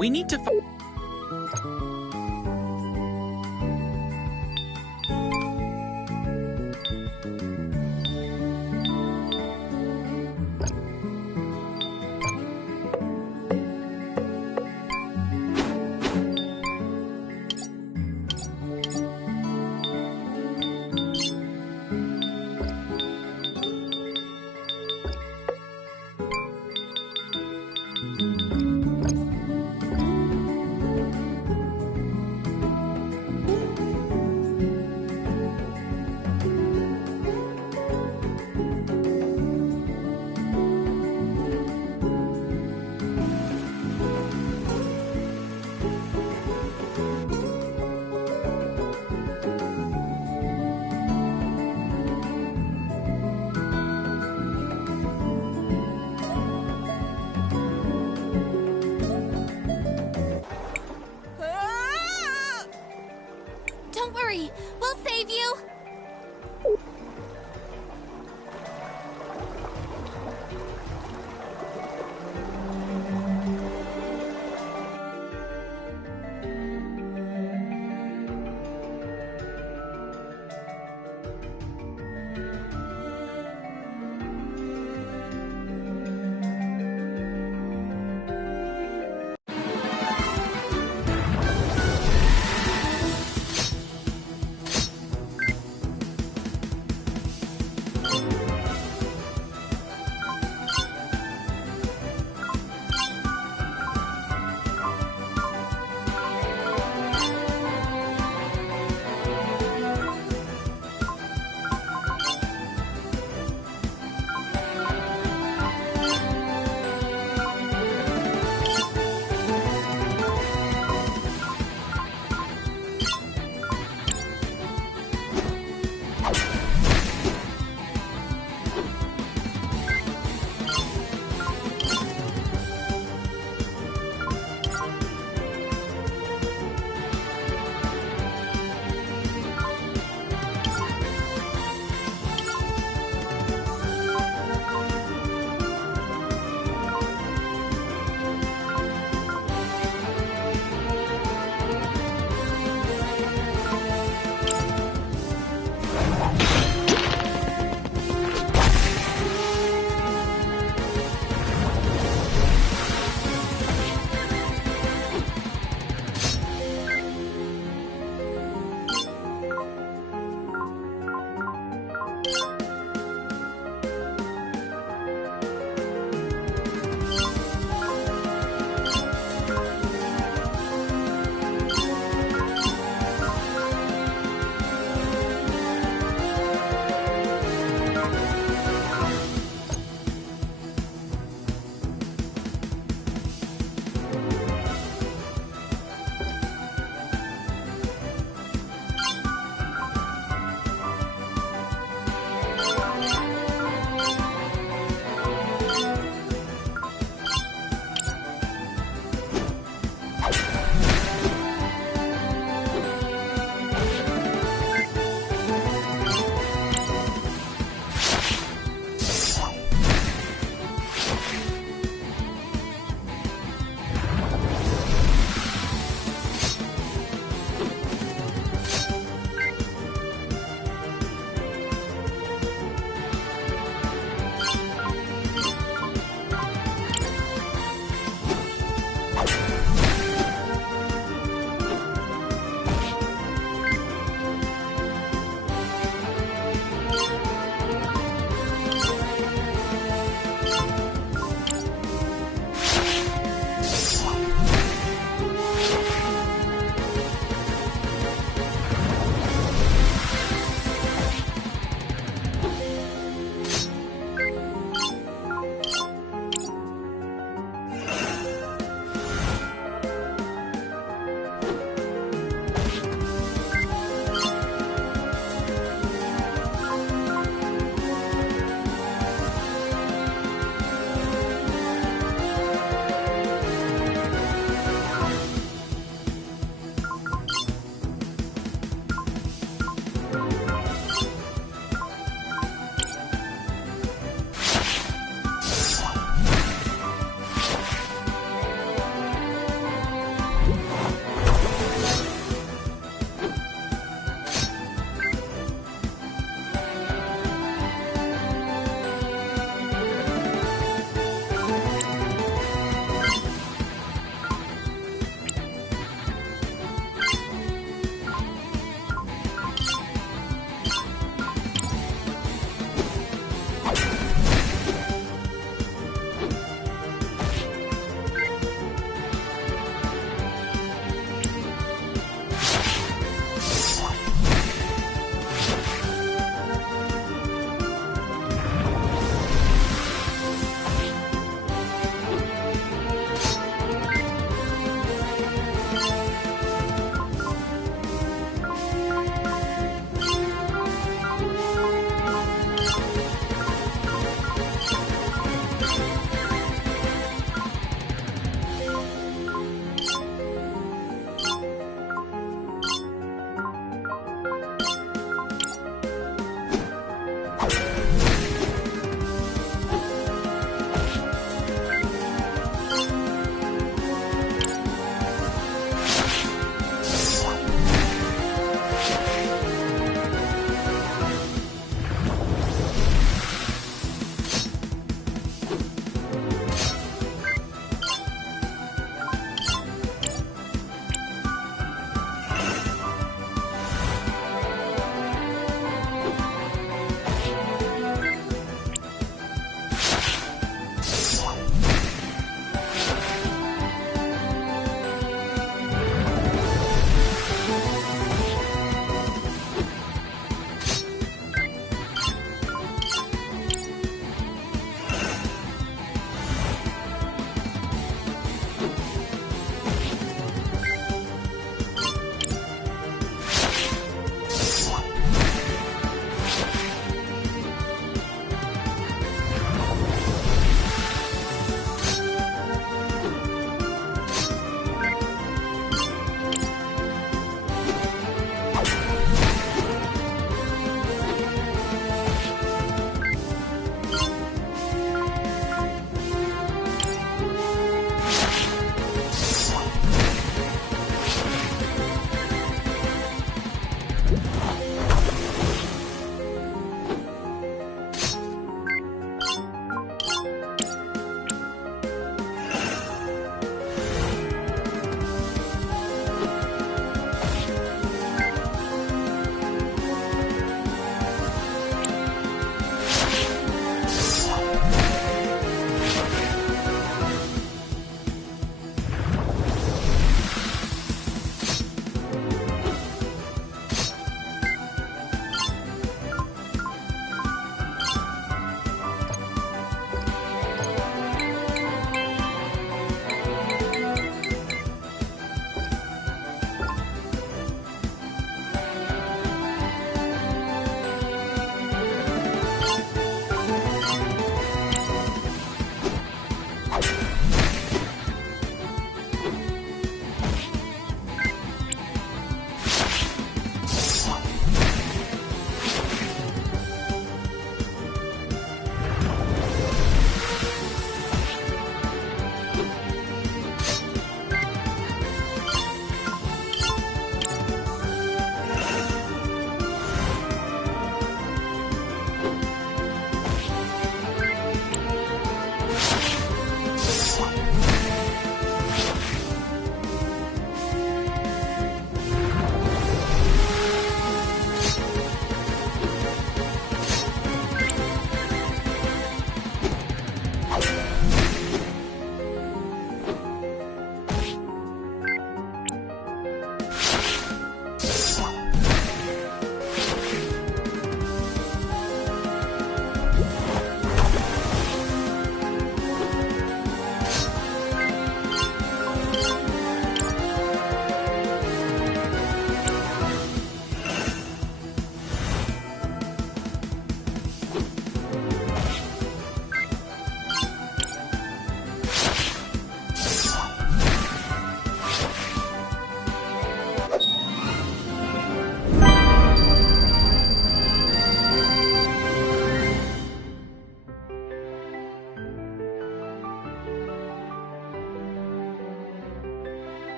We need to find...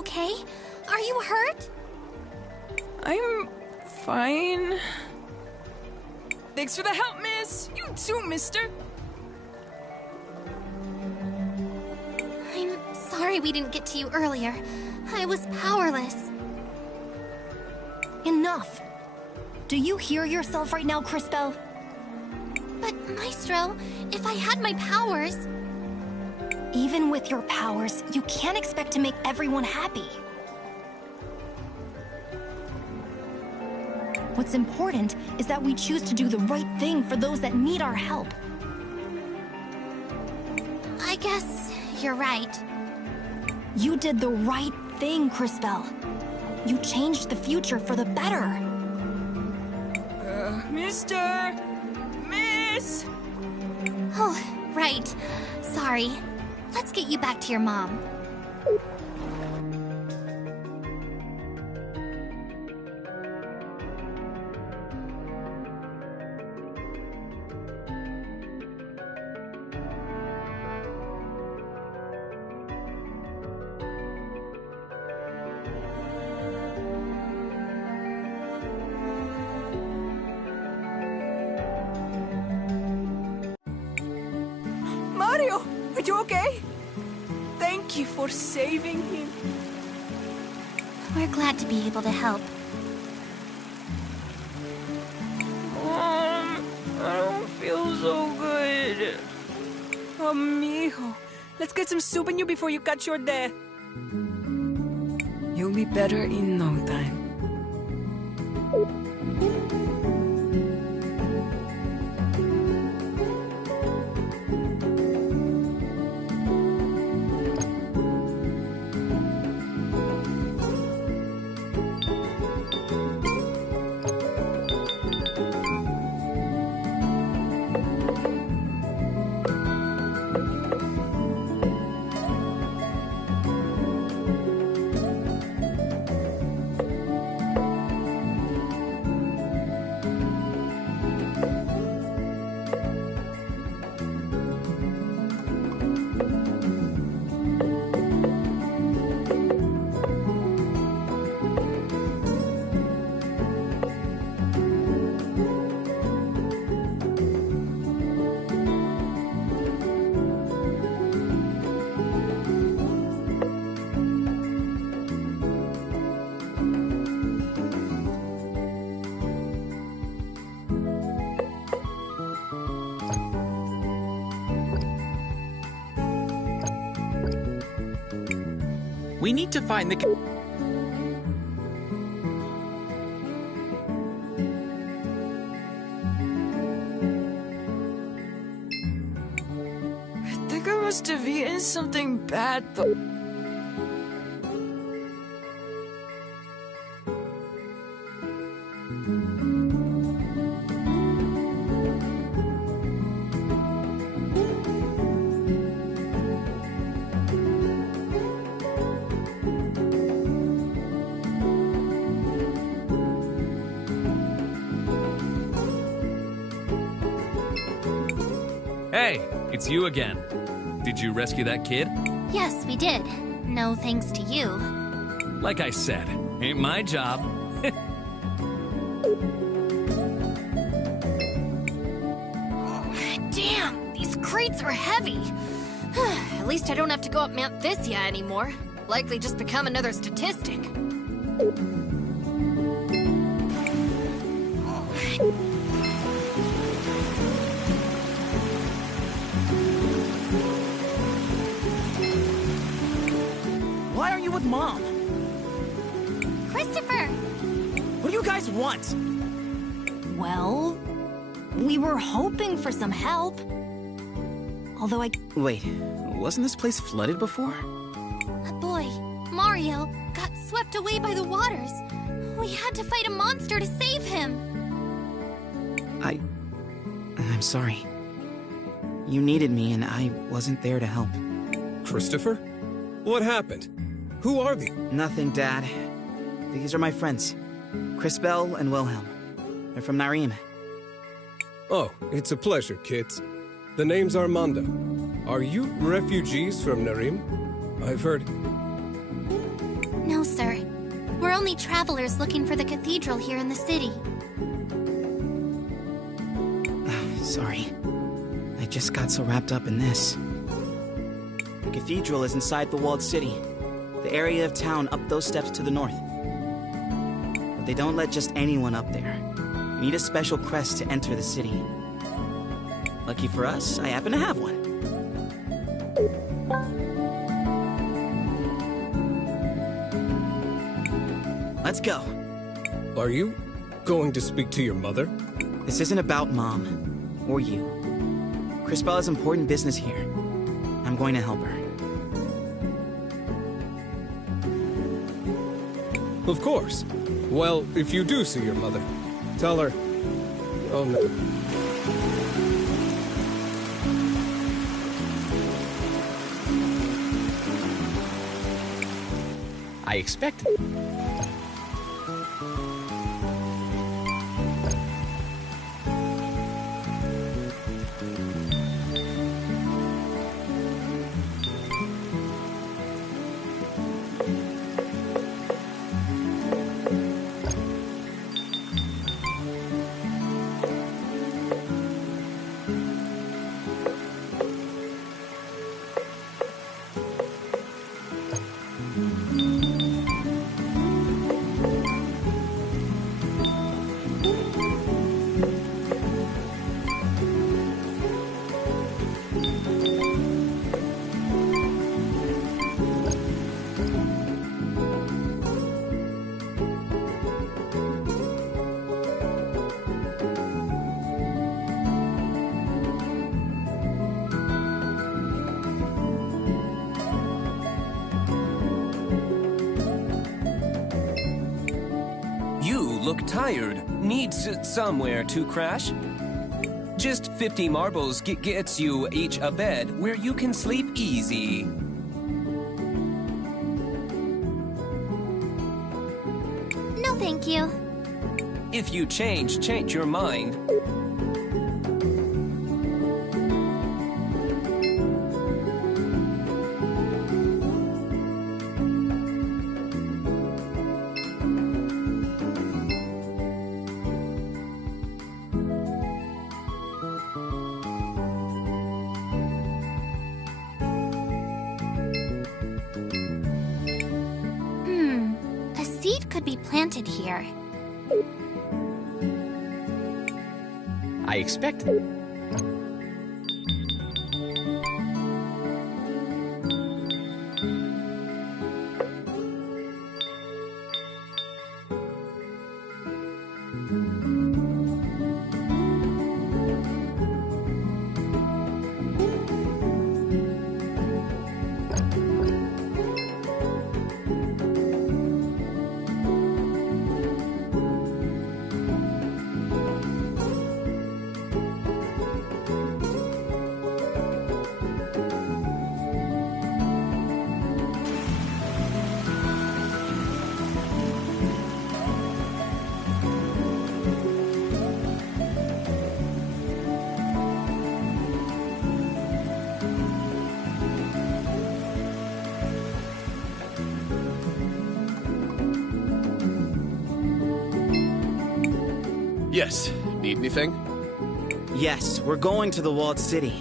okay? Are you hurt? I'm fine. Thanks for the help, miss. You too, mister. I'm sorry we didn't get to you earlier. I was powerless. Enough! Do you hear yourself right now, Cris Belle? But, Maestro, if I had my powers... Even with your powers, you can't expect to make everyone happy. What's important is that we choose to do the right thing for those that need our help. I guess you're right. You did the right thing, Cris Belle. You changed the future for the better. Mister! Miss! Oh, right. Sorry. Let's get you back to your mom. Mario, are you okay? Thank you for saving him. We're glad to be able to help. I don't feel so good. Amigo, let's get some soup in you before you catch your death. You'll be better in no time. We need to find the... I think I must have eaten something bad, though. Hey, it's you again. Did you rescue that kid? Yes, we did. No thanks to you. Like I said, ain't my job. Damn, these crates are heavy. At least I don't have to go up Mount Thysia anymore. Likely just become another statistic. Why are you with Mom? Christopher! What do you guys want? Well, we were hoping for some help. Although Wait, wasn't this place flooded before? A boy, Mario, got swept away by the waters. We had to fight a monster to save him. I'm sorry. You needed me and I wasn't there to help. Christopher? What happened? Who are these? Nothing, Dad. These are my friends. Cris Belle and Wilhelm. They're from Narim. Oh, it's a pleasure, kids. The name's Armando. Are you refugees from Narim? I've heard... No, sir. We're only travelers looking for the cathedral here in the city. Sorry. I just got so wrapped up in this. The cathedral is inside the walled city. The area of town up those steps to the north. But they don't let just anyone up there. You need a special crest to enter the city. Lucky for us, I happen to have one. Let's go. Are you going to speak to your mother? This isn't about Mom. Or you. Cris Bell has important business here. I'm going to help her. Of course. Well, if you do see your mother, tell her... Oh, no. I expected... Look tired. Needs somewhere to crash? Just 50 marbles gets you each a bed where you can sleep easy. No, thank you. If you change your mind. A seed could be planted here. I expected... Yes. Need anything? Yes, we're going to the walled city.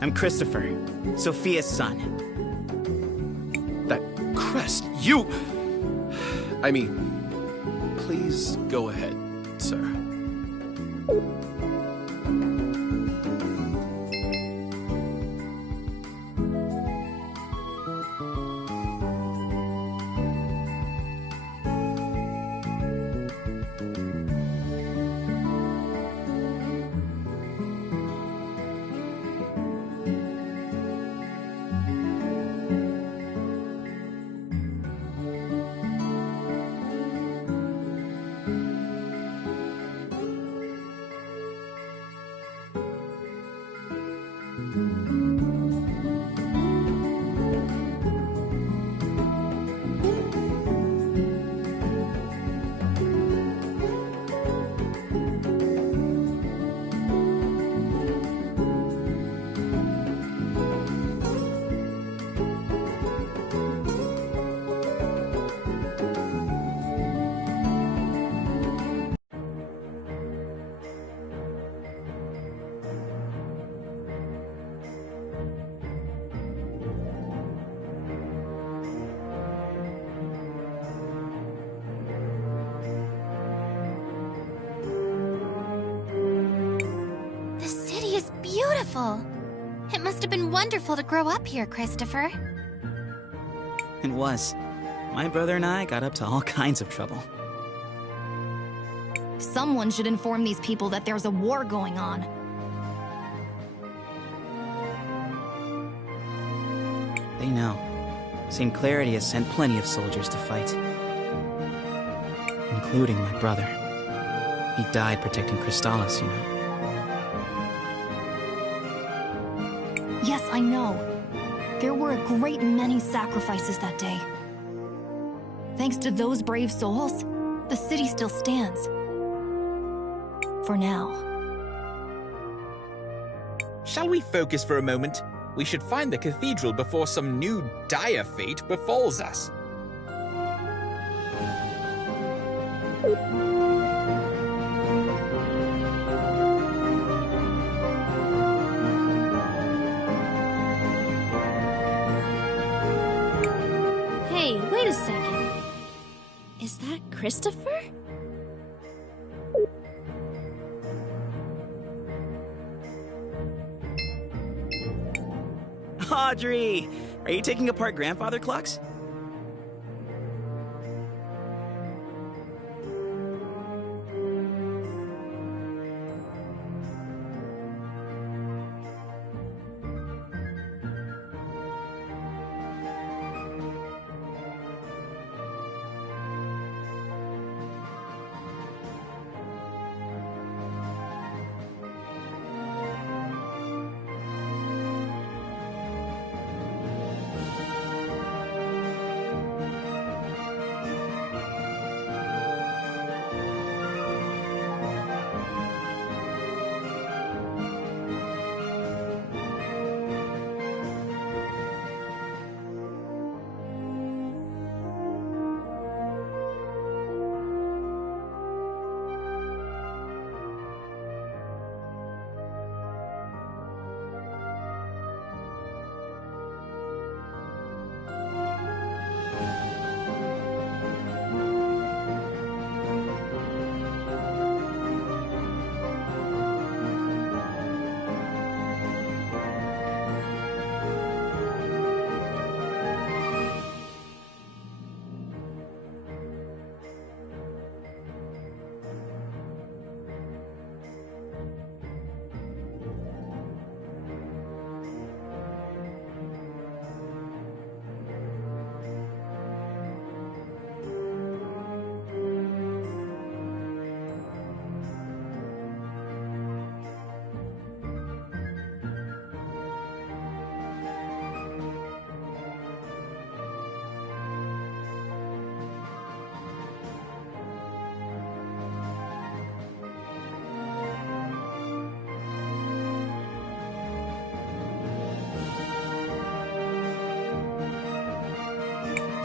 I'm Christopher, Sophia's son. That crest, you... I mean, please go ahead, sir. beautiful. It must have been wonderful to grow up here, Christopher. It was. My brother and I got up to all kinds of trouble. Someone should inform these people that there's a war going on. They know. St. Clarity has sent plenty of soldiers to fight. Including my brother. He died protecting Crystallis, you know. Yes, I know. There were a great many sacrifices that day. Thanks to those brave souls, the city still stands. For now. Shall we focus for a moment? We should find the cathedral before some new dire fate befalls us. Hey, wait a second. Is that Christopher? Audrey! Are you taking apart grandfather clocks?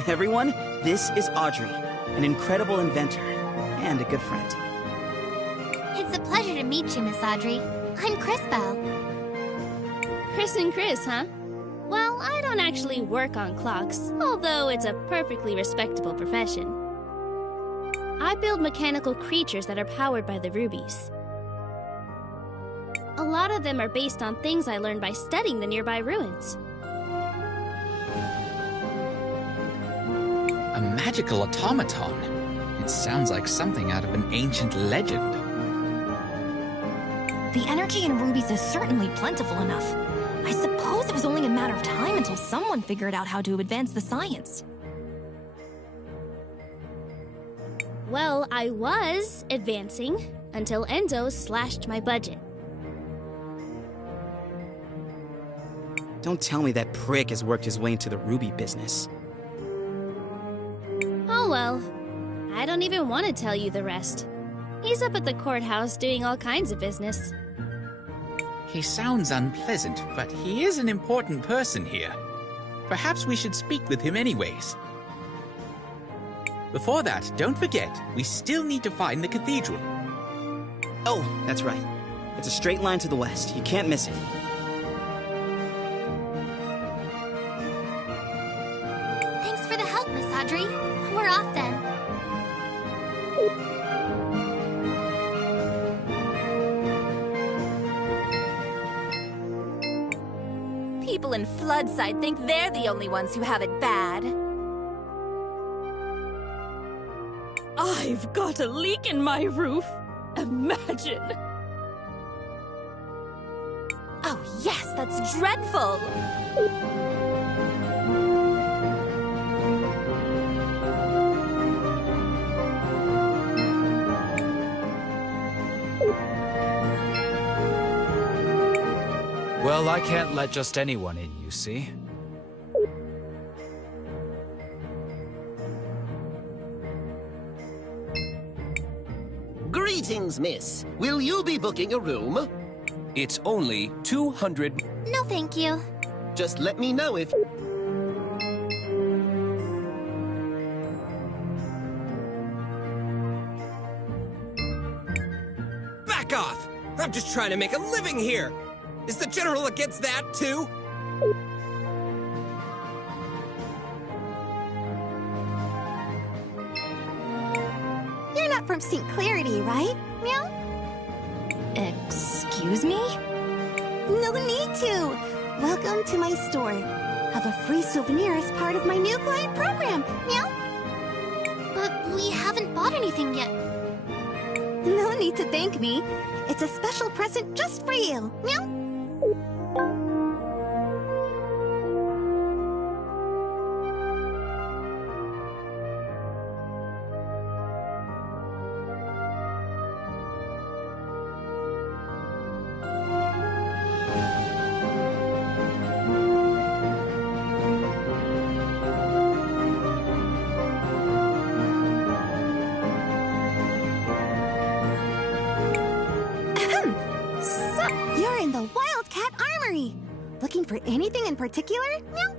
Everyone, this is Audrey, an incredible inventor and a good friend. It's a pleasure to meet you, Miss Audrey. I'm Crisbell. Chris and Chris, huh? Well, I don't actually work on clocks, although it's a perfectly respectable profession. I build mechanical creatures that are powered by the rubies. A lot of them are based on things I learned by studying the nearby ruins. A magical automaton. It sounds like something out of an ancient legend. The energy in rubies is certainly plentiful enough. I suppose it was only a matter of time until someone figured out how to advance the science. Well, I was advancing until Enzo slashed my budget. Don't tell me that prick has worked his way into the ruby business. Oh well, I don't even want to tell you the rest. He's up at the courthouse doing all kinds of business. He sounds unpleasant, but he is an important person here. Perhaps we should speak with him anyways. Before that, don't forget, we still need to find the cathedral. Oh, that's right. It's a straight line to the west. You can't miss it. Thanks for the help, Miss Audrey. We're off then. in Floodside think they're the only ones who have it bad. I've got a leak in my roof. Imagine. Oh yes, that's dreadful. Well, I can't let just anyone in, you see. Greetings, miss. Will you be booking a room? It's only 200. No, thank you. Just let me know if... Back off! I'm just trying to make a living here! Is the General against that, too? You're not from St. Clarity, right? Meow? Excuse me? No need to. Welcome to my store. Have a free souvenir as part of my new client program. Meow? But we haven't bought anything yet. No need to thank me. It's a special present just for you. Meow? You're in the Wildcat Armory. Looking for anything in particular? Meow?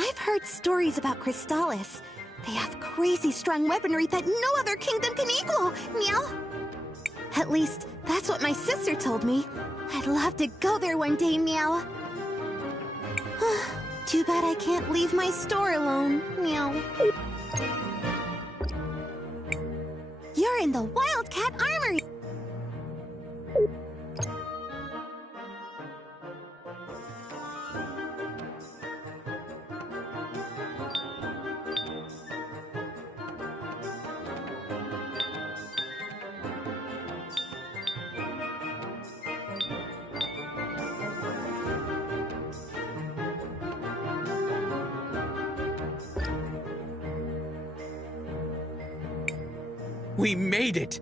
I've heard stories about Crystallis. They have crazy strong weaponry that no other kingdom can equal. Meow? At least, that's what my sister told me. I'd love to go there one day, meow. Too bad I can't leave my store alone. Meow. You're in the Wildcat Armory. We made it!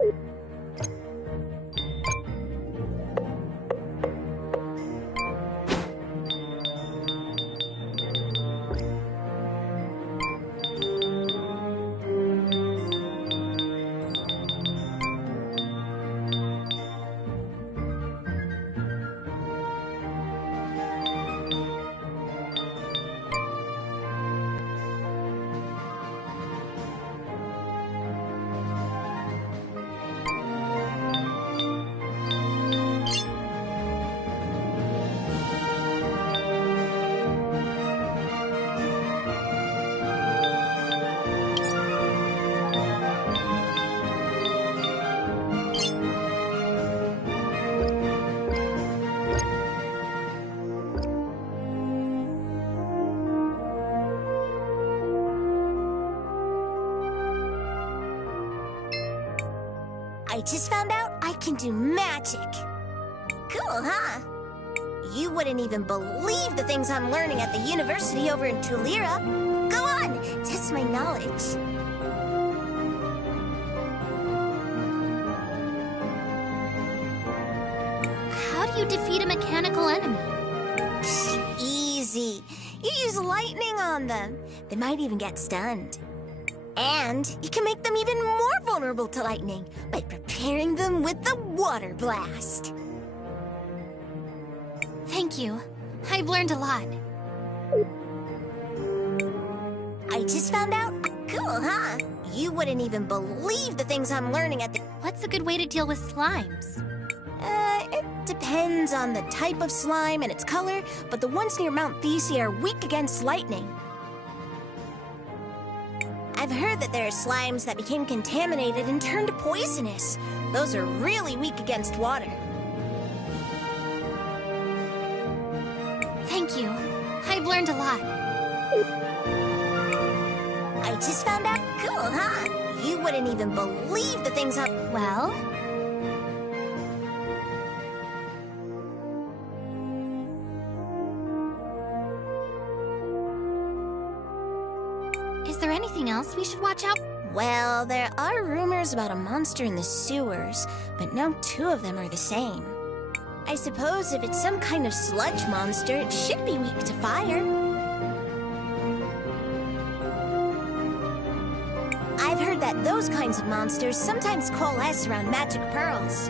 I just found out I can do magic. Cool, huh? You wouldn't even believe the things I'm learning at the university over in Tulira. Go on, test my knowledge. How do you defeat a mechanical enemy? Easy. You use lightning on them. They might even get stunned. And you can make them even more vulnerable to lightning by preparing them with the water blast. Thank you. I've learned a lot. I just found out. Cool, huh? You wouldn't even believe the things I'm learning at the... What's a good way to deal with slimes? It depends on the type of slime and its color, but the ones near Mount Thesia are weak against lightning. I've heard that there are slimes that became contaminated and turned poisonous. Those are really weak against water. Thank you. I've learned a lot. I just found out. Cool, huh? You wouldn't even believe the things I'm... Well... Is there anything else we should watch out? Well, there are rumors about a monster in the sewers, but no two of them are the same. I suppose if it's some kind of sludge monster, it should be weak to fire. I've heard that those kinds of monsters sometimes coalesce around magic pearls.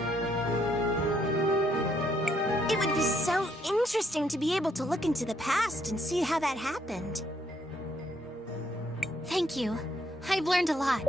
It would be so interesting to be able to look into the past and see how that happened. Thank you. I've learned a lot.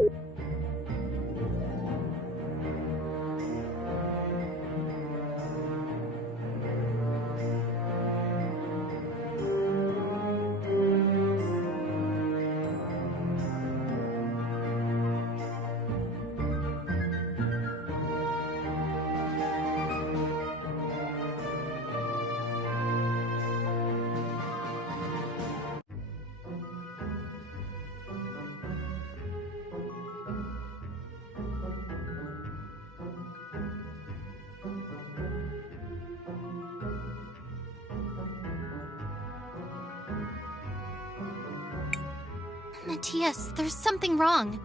Matthias, there's something wrong.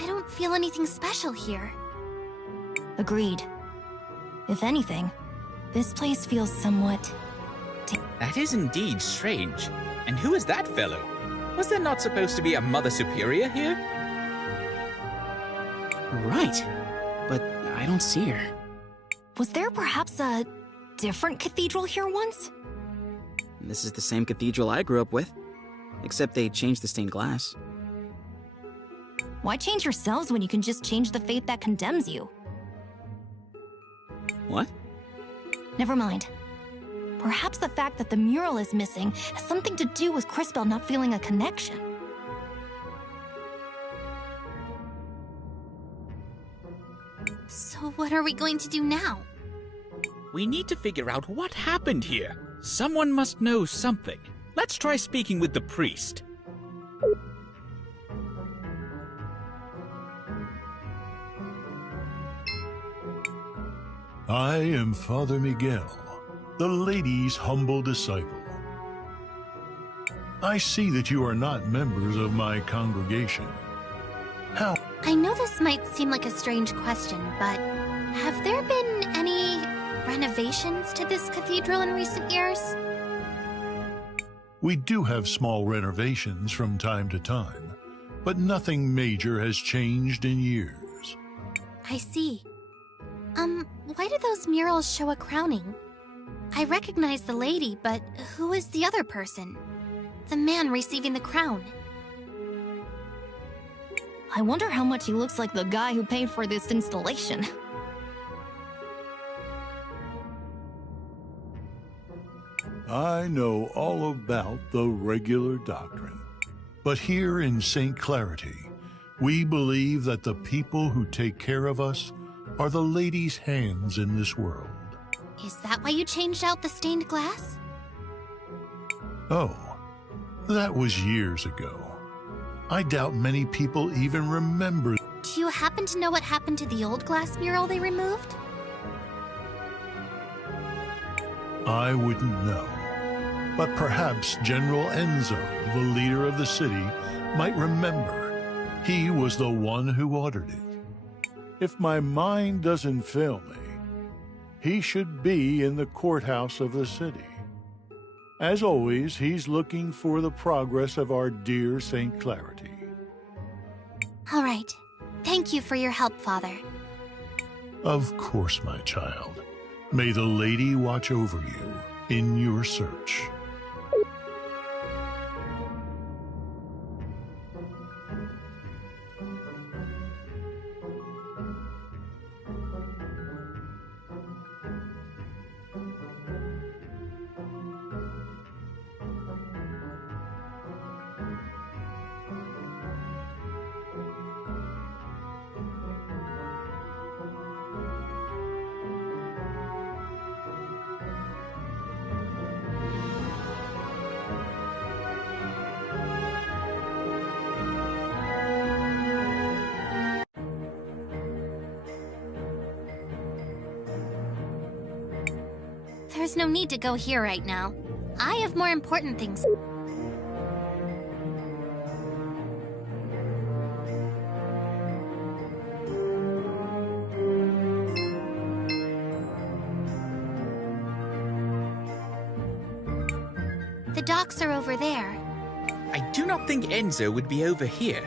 I don't feel anything special here. Agreed. If anything, this place feels somewhat... That is indeed strange. And who is that fellow? Was there not supposed to be a Mother Superior here? Right. But I don't see her. Was there perhaps a different cathedral here once? This is the same cathedral I grew up with. Except they changed the stained glass. Why change yourselves when you can just change the fate that condemns you? What? Never mind. Perhaps the fact that the mural is missing has something to do with Crisbell not feeling a connection. So what are we going to do now? We need to figure out what happened here. Someone must know something. Let's try speaking with the priest. I am Father Miguel, the lady's humble disciple. I see that you are not members of my congregation. How? I know this might seem like a strange question, but have there been any renovations to this cathedral in recent years? We do have small renovations from time to time, but nothing major has changed in years. I see. Why do those murals show a crowning? I recognize the lady, but who is the other person? The man receiving the crown. I wonder how much he looks like the guy who paid for this installation. I know all about the regular doctrine. But here in St. Clarity, we believe that the people who take care of us are the lady's hands in this world. Is that why you changed out the stained glass? Oh, that was years ago. I doubt many people even remember. Do you happen to know what happened to the old glass mural they removed? I wouldn't know. But perhaps General Enzo, the leader of the city, might remember. He was the one who ordered it. If my mind doesn't fail me, he should be in the courthouse of the city. As always, he's looking for the progress of our dear St. Clarity. All right. Thank you for your help, Father. Of course, my child. May the lady watch over you in your search. There's no need to go here right now. I have more important things. The docks are over there. I do not think Enzo would be over here.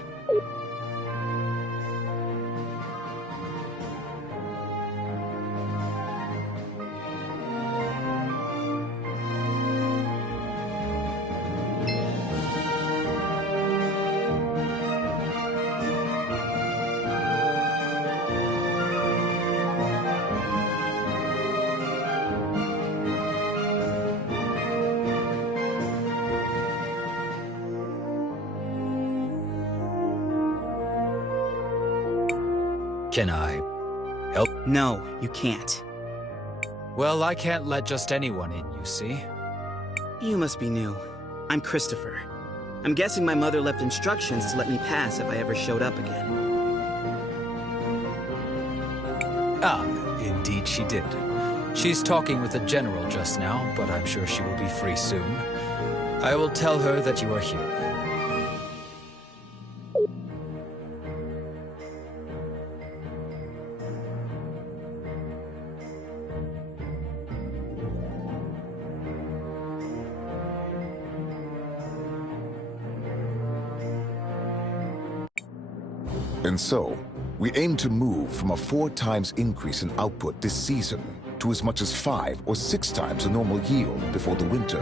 Can I help? No, you can't. Well, I can't let just anyone in, you see. You must be new. I'm Christopher. I'm guessing my mother left instructions to let me pass if I ever showed up again. Ah, indeed she did. She's talking with the general just now, but I'm sure she will be free soon. I will tell her that you are here. And so, we aim to move from a 4 times increase in output this season to as much as 5 or 6 times the normal yield before the winter.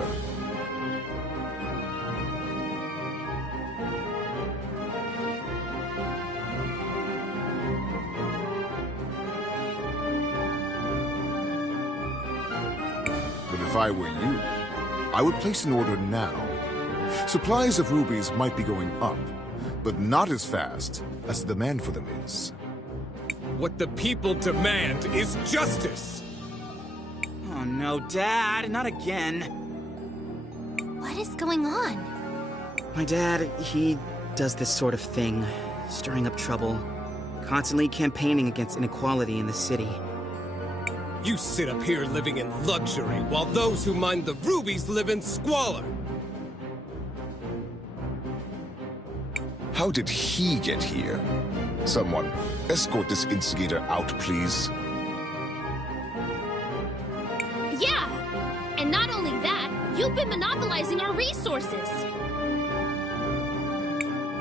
But if I were you, I would place an order now. Supplies of rubies might be going up, but not as fast as the demand for them is. What the people demand is justice! Oh no, Dad, not again. What is going on? My dad, he does this sort of thing, stirring up trouble, constantly campaigning against inequality in the city. You sit up here living in luxury, while those who mine the rubies live in squalor! How did he get here? Someone, escort this instigator out, please. Yeah! And not only that, you've been monopolizing our resources!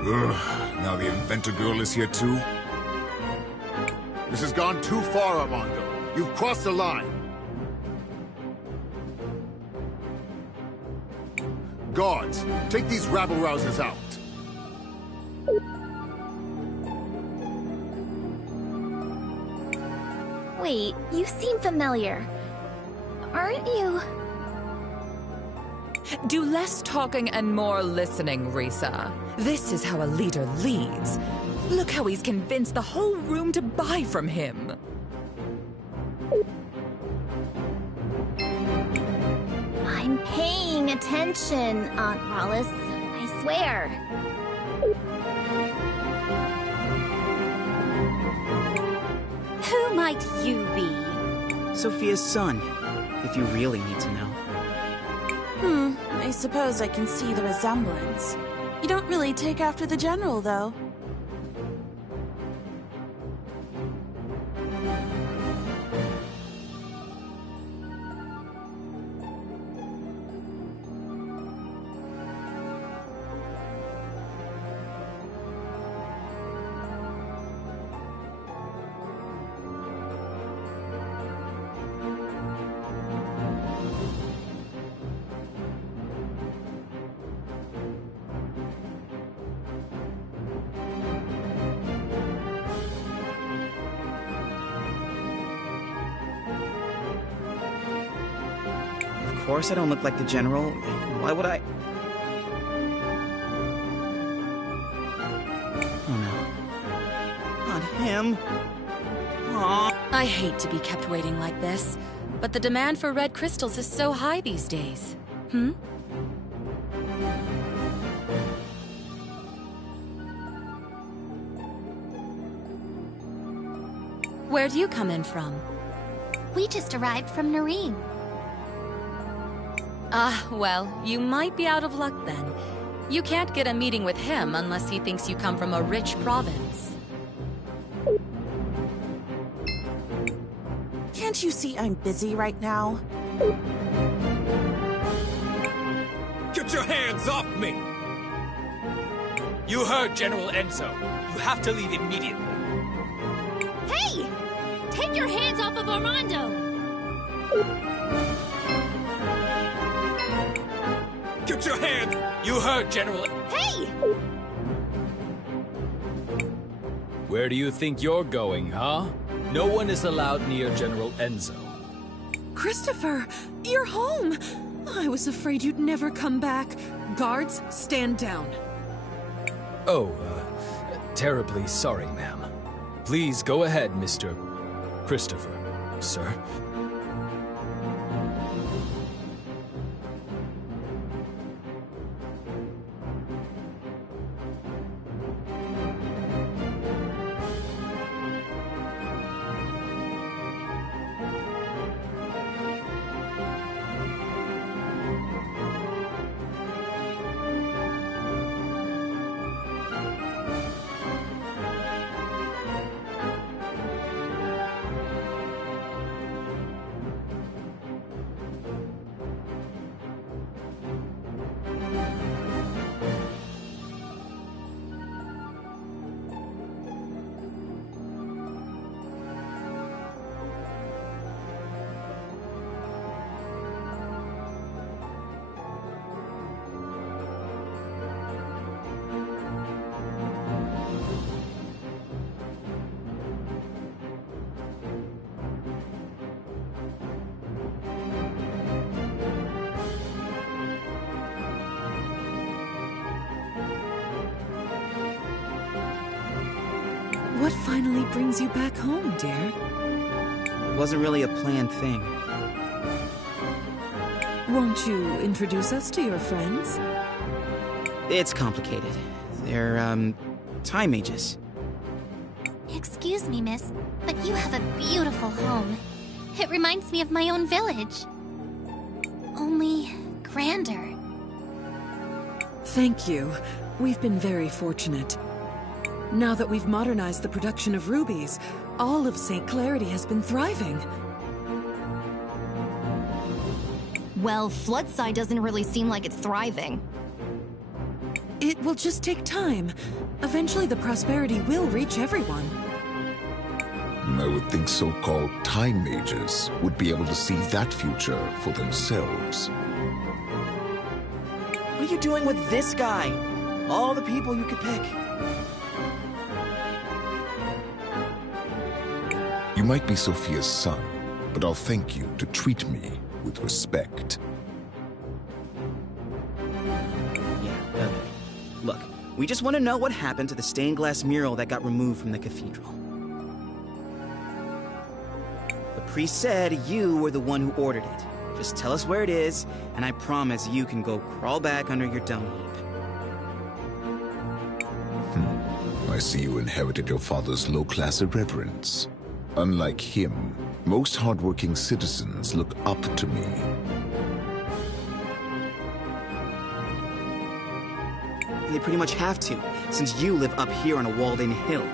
Ugh, now the inventor girl is here too? This has gone too far, Armando. You've crossed the line. Guards, take these rabble-rousers out. Wait, you seem familiar. Aren't you? Do less talking and more listening, Risa. This is how a leader leads. Look how he's convinced the whole room to buy from him. I'm paying attention, Aunt Wallace. I swear. Who might you be? Sophia's son. if you really need to know. I suppose I can see the resemblance. You don't really take after the General, though. Of course I don't look like the General. Why would I? Oh no. Not him. Aww. I hate to be kept waiting like this, but the demand for red crystals is so high these days. Where do you come in from? We just arrived from Nareem. Ah, well, you might be out of luck then. You can't get a meeting with him unless he thinks you come from a rich province. Can't you see I'm busy right now? Get your hands off me! You heard General Enzo. You have to leave immediately. Hey! Take your hands off of Armando! Get your hand! You heard General... Hey! Where do you think you're going, huh? No one is allowed near General Enzo. Christopher, you're home! I was afraid you'd never come back. Guards, stand down. Oh, terribly sorry, ma'am. Please go ahead, Mr. Christopher, sir. What finally brings you back home, dear? It wasn't really a planned thing. Won't you introduce us to your friends? It's complicated. They're, time mages. Excuse me, miss, but you have a beautiful home. It reminds me of my own village. Only grander. Thank you. We've been very fortunate. Now that we've modernized the production of rubies, all of St. Clarity has been thriving. Well, Floodside doesn't really seem like it's thriving. It will just take time. Eventually the prosperity will reach everyone. I would think so-called time mages would be able to see that future for themselves. What are you doing with this guy? All the people you could pick. You might be Sophia's son, but I'll thank you to treat me with respect. Yeah, okay. Look, we just want to know what happened to the stained glass mural that got removed from the cathedral. The priest said you were the one who ordered it. Just tell us where it is, and I promise you can go crawl back under your dung heap. I see you inherited your father's low-class irreverence. Unlike him, Most hardworking citizens look up to me. They pretty much have to, since you live up here on a walled-in hill.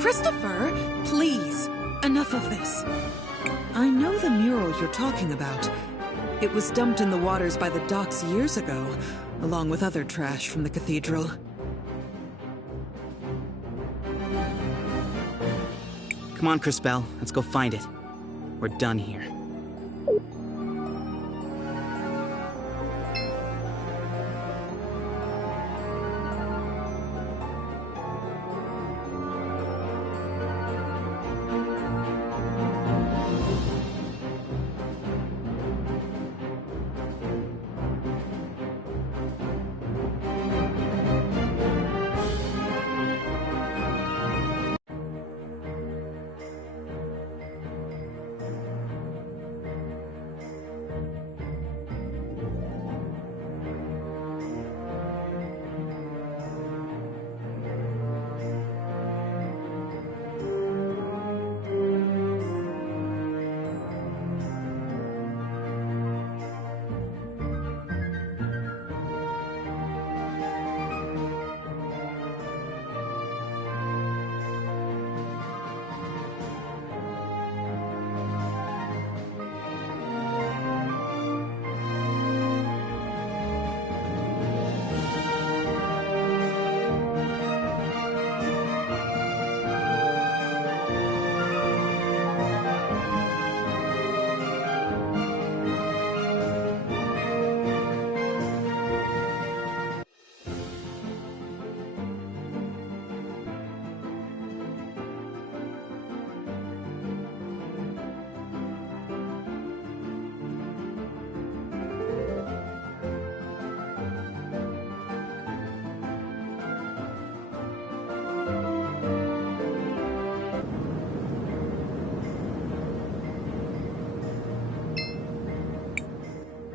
Christopher, please, enough of this. I know the mural you're talking about. It was dumped in the waters by the docks years ago, along with other trash from the cathedral. Come on, Crispell, let's go find it. We're done here.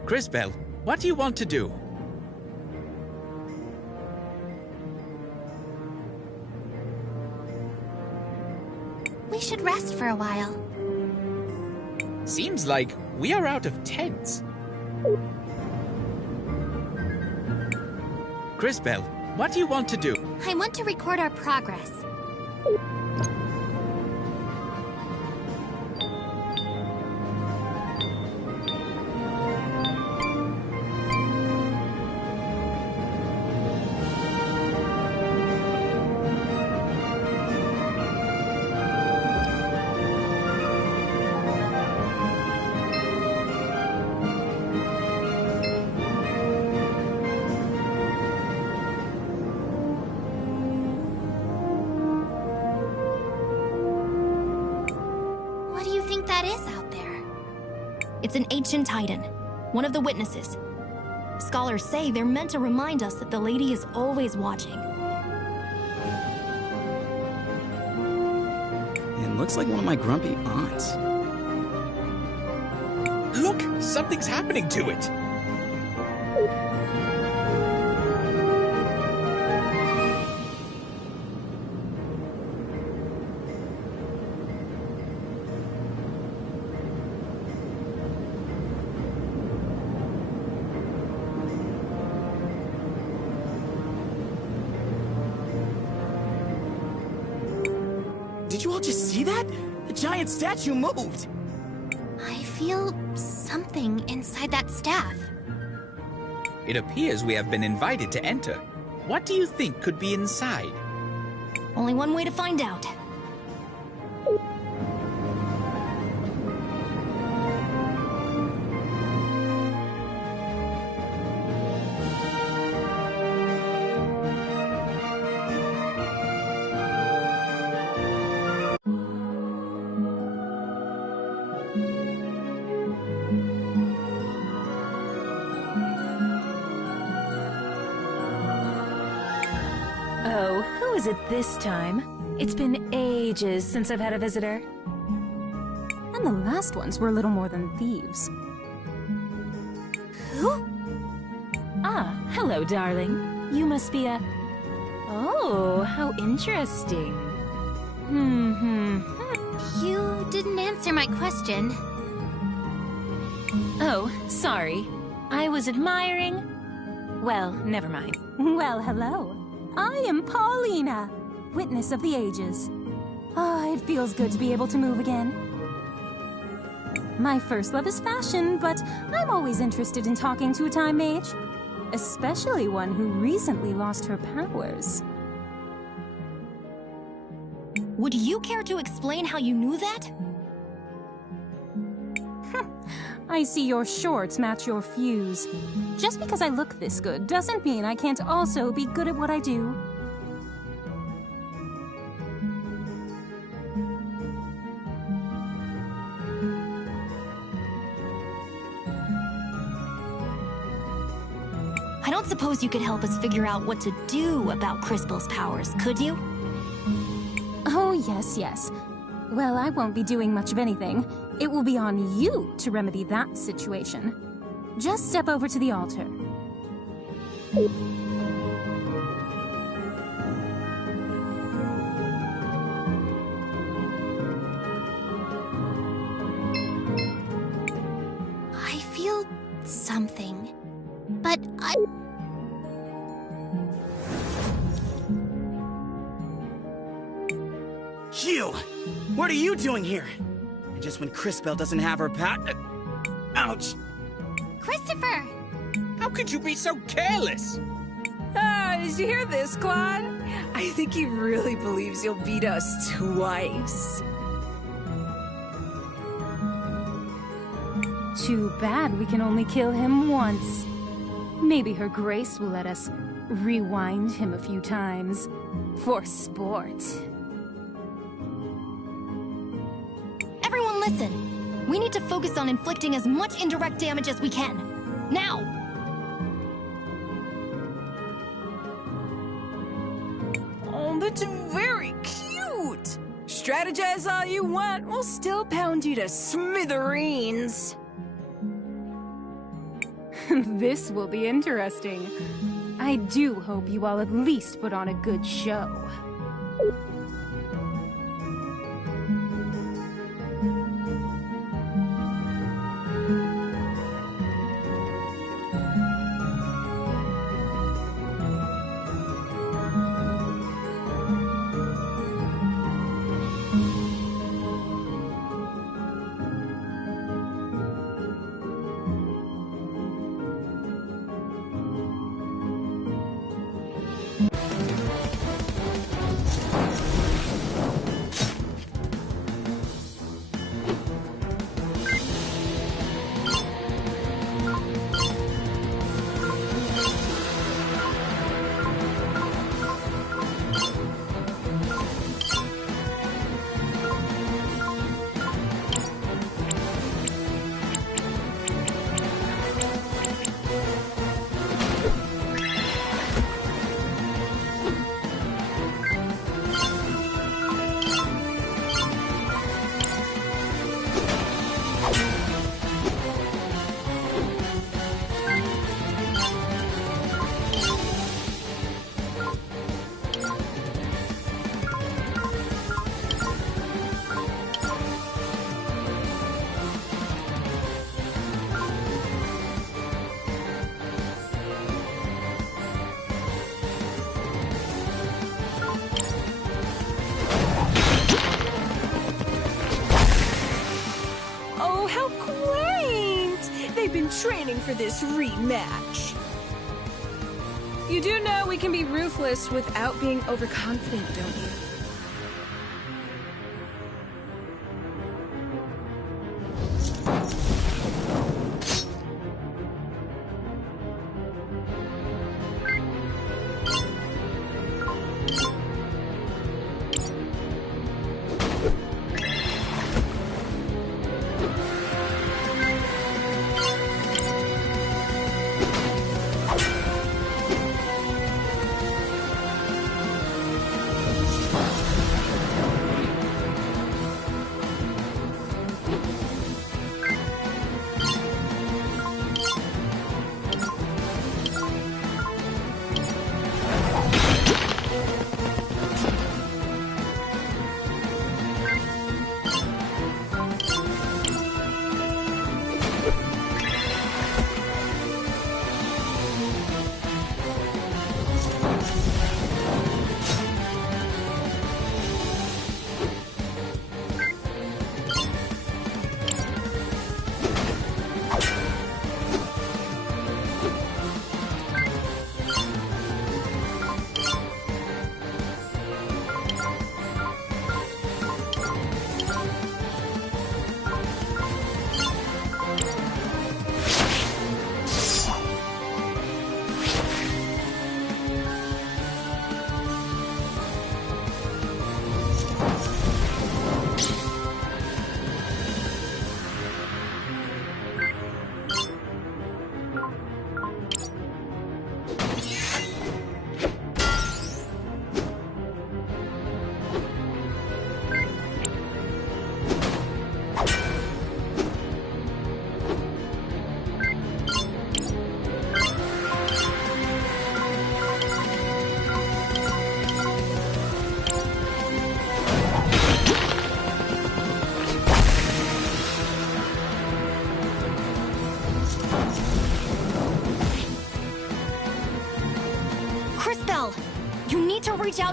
Crispell, what do you want to do? We should rest for a while. Seems like we are out of tents. Crispell, what do you want to do? I want to record our progress. It's an ancient titan, one of the witnesses. Scholars say they're meant to remind us that the lady is always watching. It looks like one of my grumpy aunts. Look! Something's happening to it! Did you all just see that? The giant statue moved! I feel something inside that staff. It appears we have been invited to enter. What do you think could be inside? Only one way to find out. Oh, who is it this time? It's been ages since I've had a visitor. And the last ones were little more than thieves. Who? Ah, hello, darling. You must be a... Oh, how interesting. You didn't answer my question. Oh, sorry. I was admiring... Well, never mind. Well, hello. I am Paulina, witness of the ages. Ah, it feels good to be able to move again. My first love is fashion, but I'm always interested in talking to a time mage. Especially one who recently lost her powers. Would you care to explain how you knew that? I see your shorts match your fuse. Just because I look this good doesn't mean I can't also be good at what I do. I don't suppose you could help us figure out what to do about Crispel's powers, could you? Oh, yes. Well, I won't be doing much of anything. It will be on you to remedy that situation. Just step over to the altar. I feel something, but You! What are you doing here? And just when Crisbell doesn't have her ouch! Christopher! How could you be so careless? Did you hear this, Claude? I think he really believes you'll beat us twice. Too bad we can only kill him once. Maybe Her Grace will let us rewind him a few times. For sport. Everyone listen! We need to focus on inflicting as much indirect damage as we can. Now! Oh, that's very cute! Strategize all you want, we'll still pound you to smithereens. This will be interesting. I do hope you all at least put on a good show. Training for this rematch. You do know we can be ruthless without being overconfident, don't you?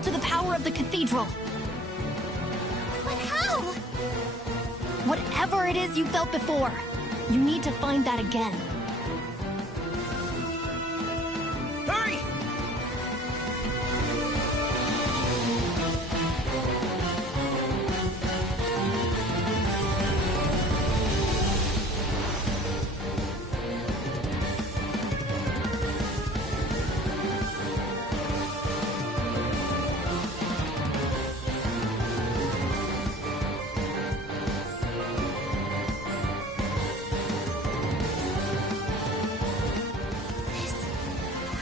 to the power of the cathedral. But how? Whatever it is you felt before, you need to find that again. Hurry!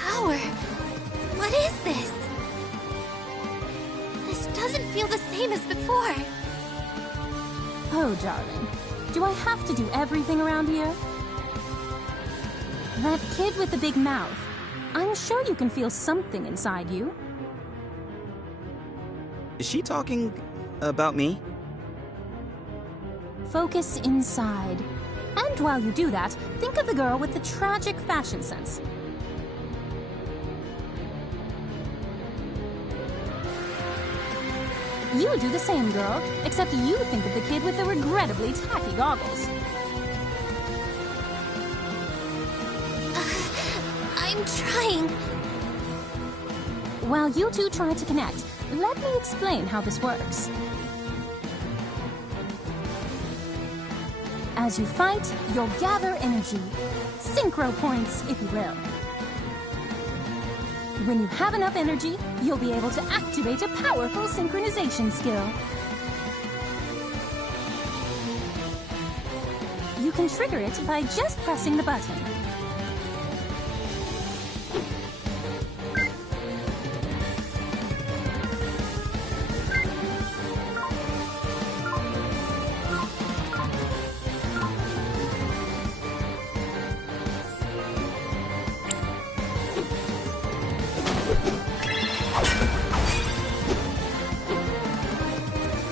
Power? What is this? This doesn't feel the same as before. Oh, darling. Do I have to do everything around here? That kid with the big mouth. I'm sure you can feel something inside you. Is she talking about me? Focus inside. And while you do that, think of the girl with the tragic fashion sense. You do the same, girl, except you think of the kid with the regrettably tacky goggles. I'm trying. While you two try to connect, let me explain how this works. As you fight, you'll gather energy. Synchro points, if you will. When you have enough energy, you'll be able to activate a powerful synchronization skill. You can trigger it by just pressing the button.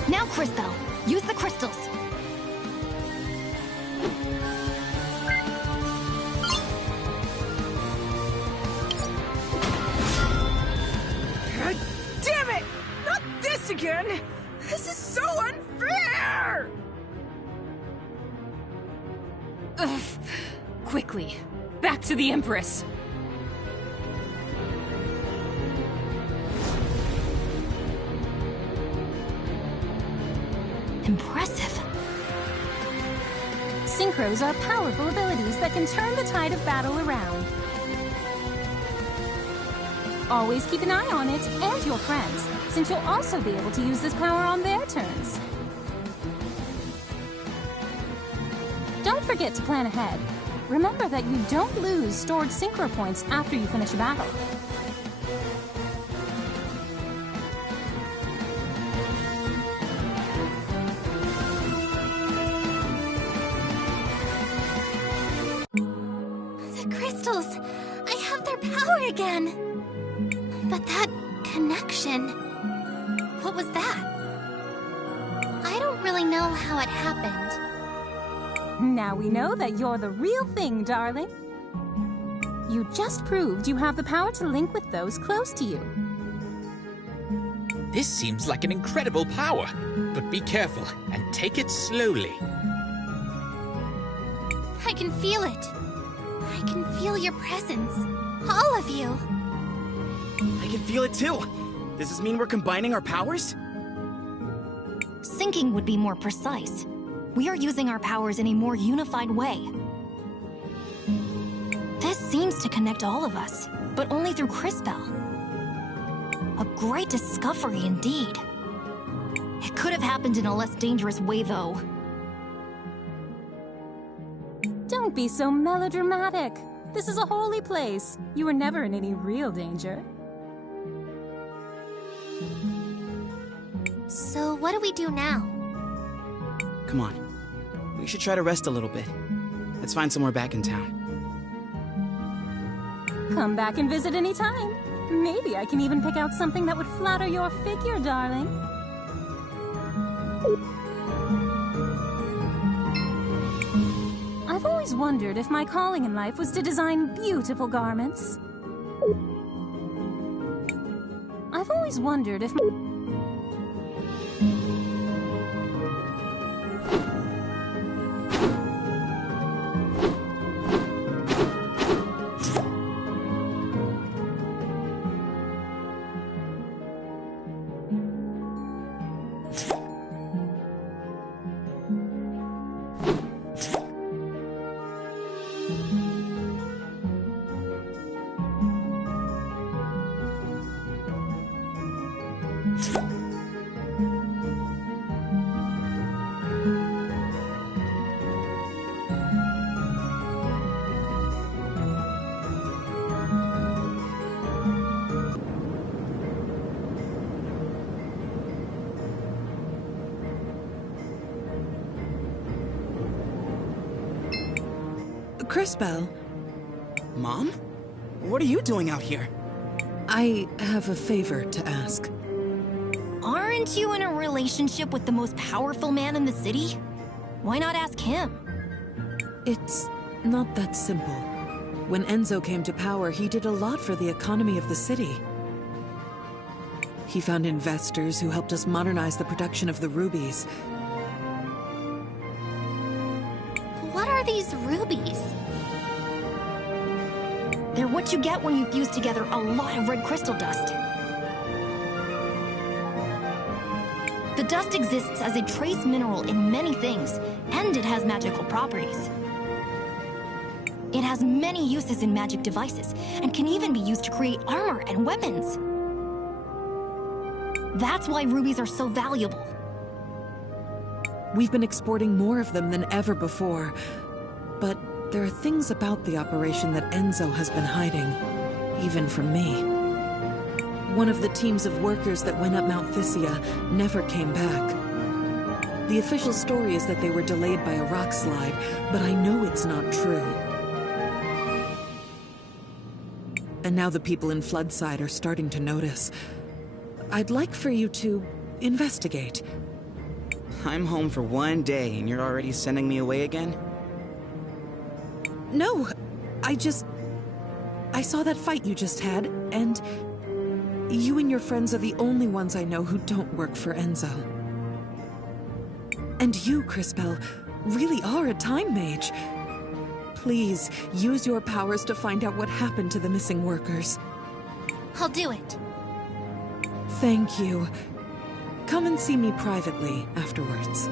Now, Crystal, use the crystals. God damn it! Not this again! This is so unfair! Ugh. Quickly, back to the Empress. Impressive. Synchros are powerful abilities that can turn the tide of battle around. Always keep an eye on it and your friends, since you'll also be able to use this power on their turns. Don't forget to plan ahead. Remember that you don't lose stored synchro points after you finish a battle. The crystals! I have their power again! But that connection... What was that? I don't really know how it happened. Now we know that you're the real thing, darling. You just proved you have the power to link with those close to you. This seems like an incredible power, but be careful and take it slowly. I can feel it. I can feel your presence. All of you. I can feel it too. Does this mean we're combining our powers? Syncing would be more precise. We are using our powers in a more unified way. This seems to connect all of us, but only through Crisbell. A great discovery indeed. It could have happened in a less dangerous way, though. Don't be so melodramatic. This is a holy place. You were never in any real danger. So what do we do now? Come on. We should try to rest a little bit. Let's find somewhere back in town. Come back and visit any time. Maybe I can even pick out something that would flatter your figure, darling. I've always wondered if my calling in life was to design beautiful garments. I've always always wondered if... Cris Bell. Mom? What are you doing out here? I have a favor to ask. Aren't you in a relationship with the most powerful man in the city? Why not ask him? It's not that simple. When Enzo came to power, he did a lot for the economy of the city. He found investors who helped us modernize the production of the rubies. What are these rubies? They're what you get when you fuse together a lot of red crystal dust. The dust exists as a trace mineral in many things, and it has magical properties. It has many uses in magic devices, and can even be used to create armor and weapons. That's why rubies are so valuable. We've been exporting more of them than ever before, but there are things about the operation that Enzo has been hiding, even from me. One of the teams of workers that went up Mount Thysia never came back. The official story is that they were delayed by a rock slide, but I know it's not true. And now the people in Floodside are starting to notice. I'd like for you to investigate. I'm home for one day and you're already sending me away again? No, I saw that fight you just had, and you and your friends are the only ones I know who don't work for Enzo. And you, Cris Bell, really are a time mage. Please, use your powers to find out what happened to the missing workers. I'll do it. Thank you. Come and see me privately afterwards.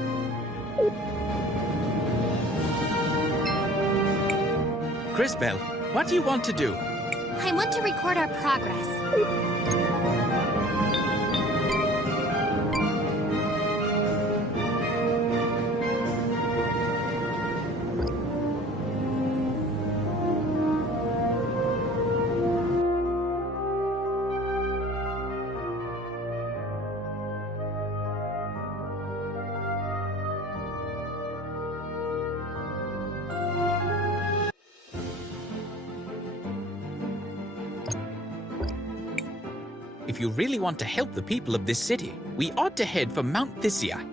Cris Bell, what do you want to do? I want to record our progress. If you really want to help the people of this city, we ought to head for Mount Thysia.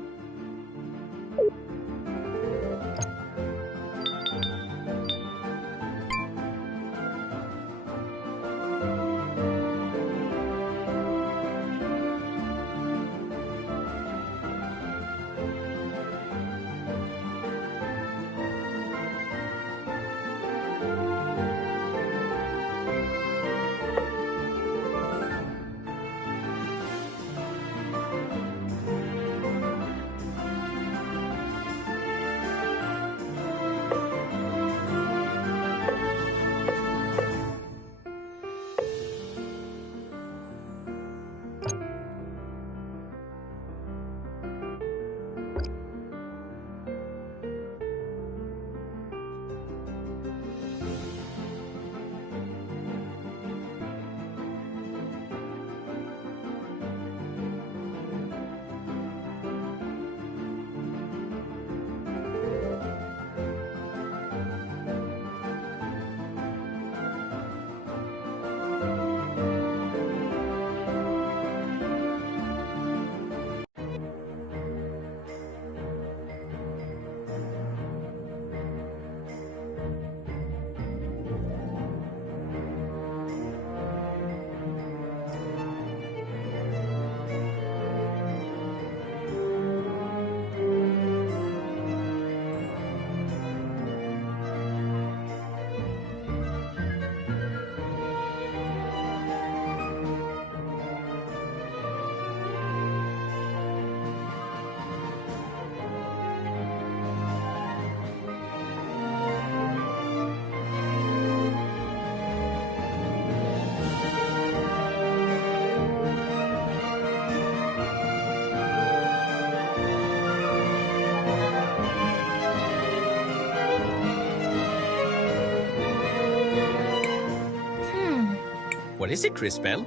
What is it, Crisbel?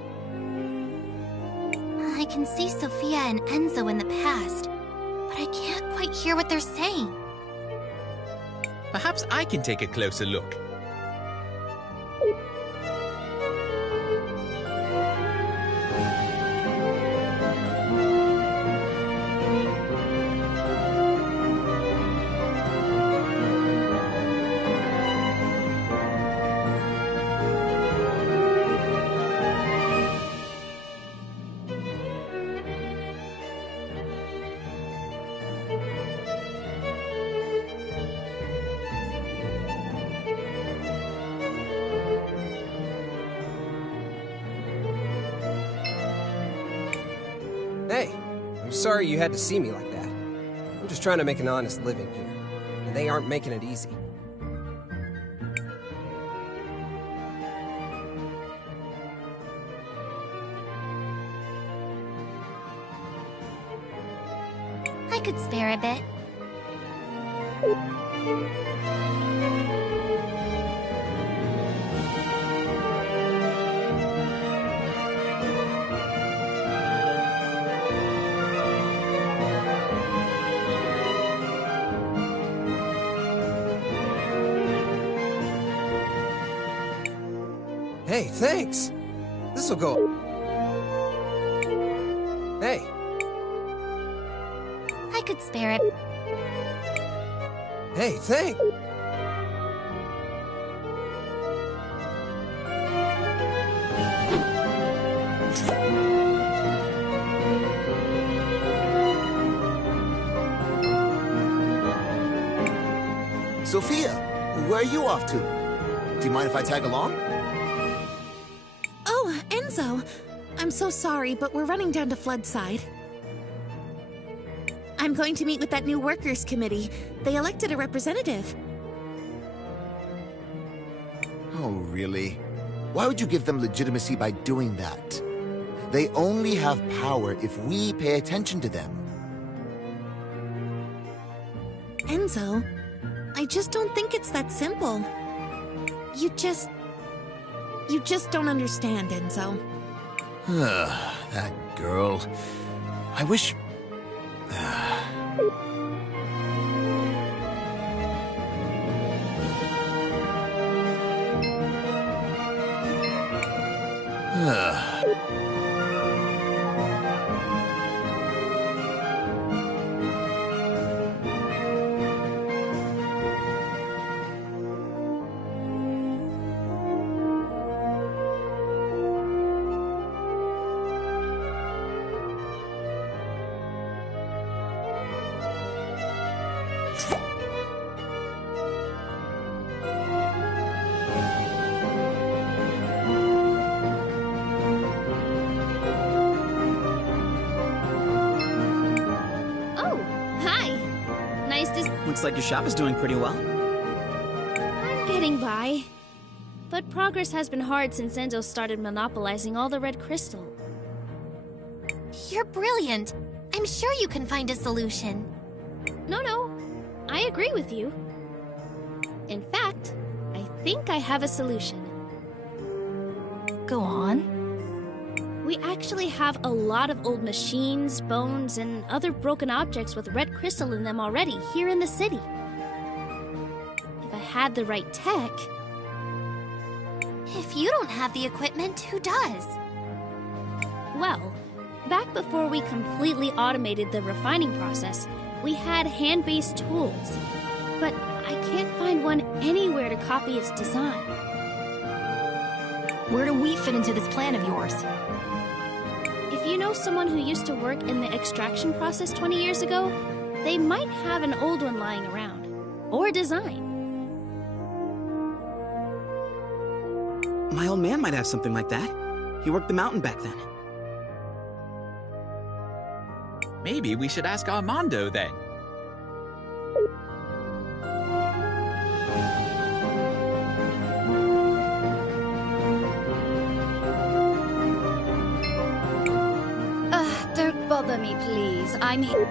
I can see Sophia and Enzo in the past, but I can't quite hear what they're saying. Perhaps I can take a closer look. Hey, I'm sorry you had to see me like that. I'm just trying to make an honest living here, and they aren't making it easy. I could spare a bit. Hey, thanks! This'll go. Hey! I could spare it. Hey, thanks! Sophia, where are you off to? Do you mind if I tag along? Oh, Enzo. I'm so sorry, but we're running down to Floodside. I'm going to meet with that new workers' committee. They elected a representative. Oh, really? Why would you give them legitimacy by doing that? They only have power if we pay attention to them. Enzo, I just don't think it's that simple. You just don't understand, Enzo. That girl. I wish... Looks like your shop is doing pretty well. I'm getting by. But progress has been hard since Enzo started monopolizing all the red crystal. You're brilliant. I'm sure you can find a solution. No. I agree with you. In fact, I think I have a solution. Go on. We actually have a lot of old machines, bones, and other broken objects with red crystal in them already here in the city. If I had the right tech... If you don't have the equipment, who does? Well, back before we completely automated the refining process, we had hand-based tools. But I can't find one anywhere to copy its design. Where do we fit into this plan of yours? If you know someone who used to work in the extraction process 20 years ago, they might have an old one lying around. Or a design. My old man might have something like that. He worked the mountain back then. Maybe we should ask Armando then. Don't bother me, please. I'm here.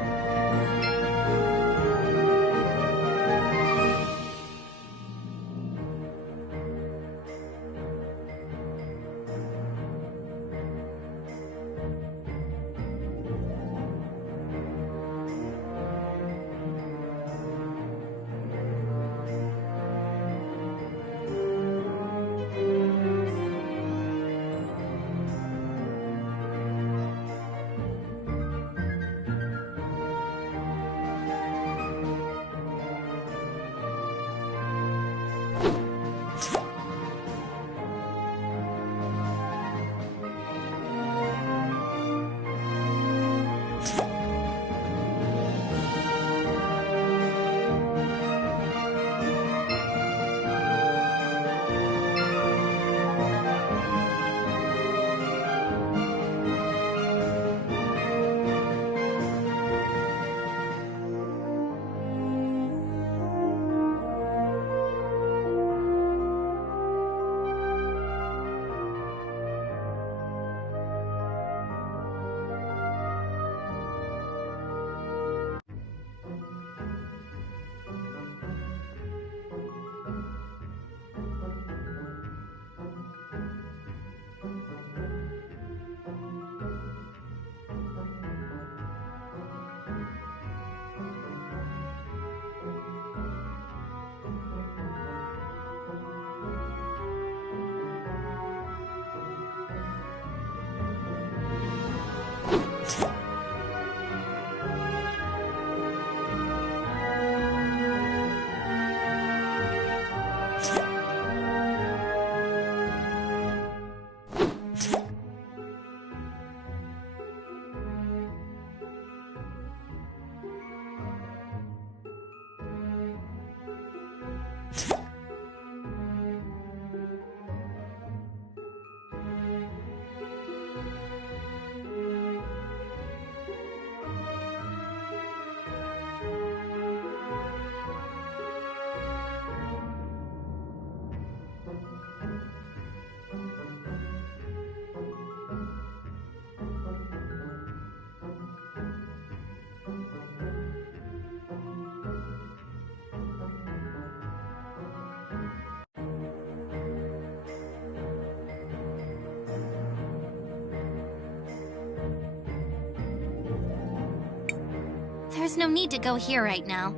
There's no need to go here right now.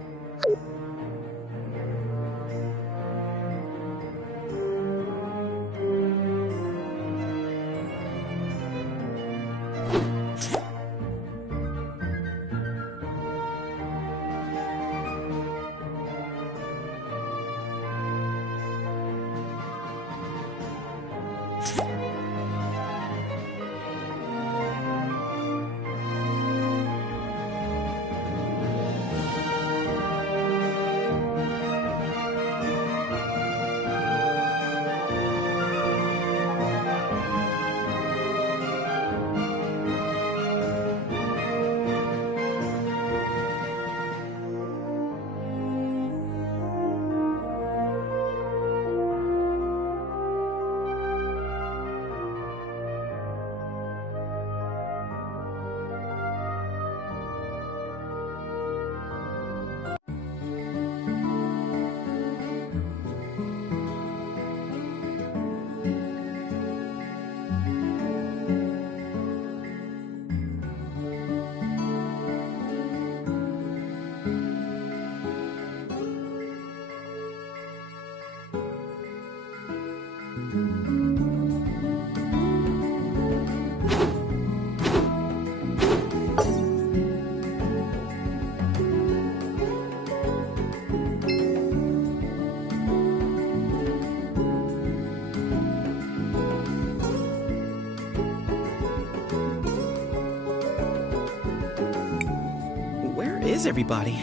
Is everybody?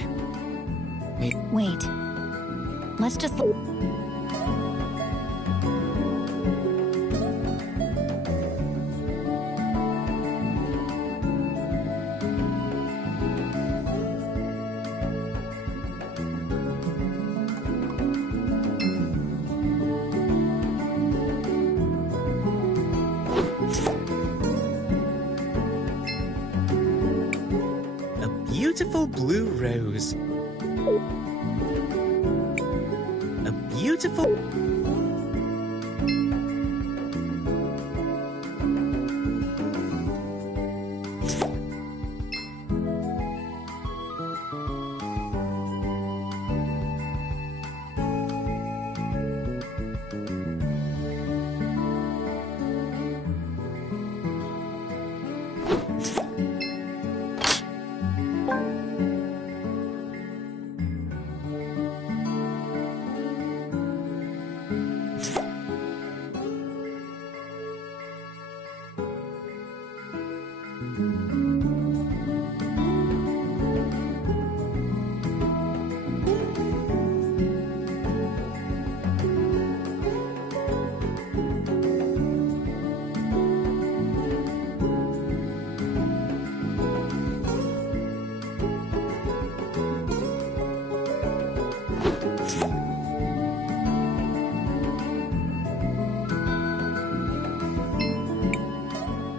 Wait. Let's just... Beautiful blue rose. A beautiful...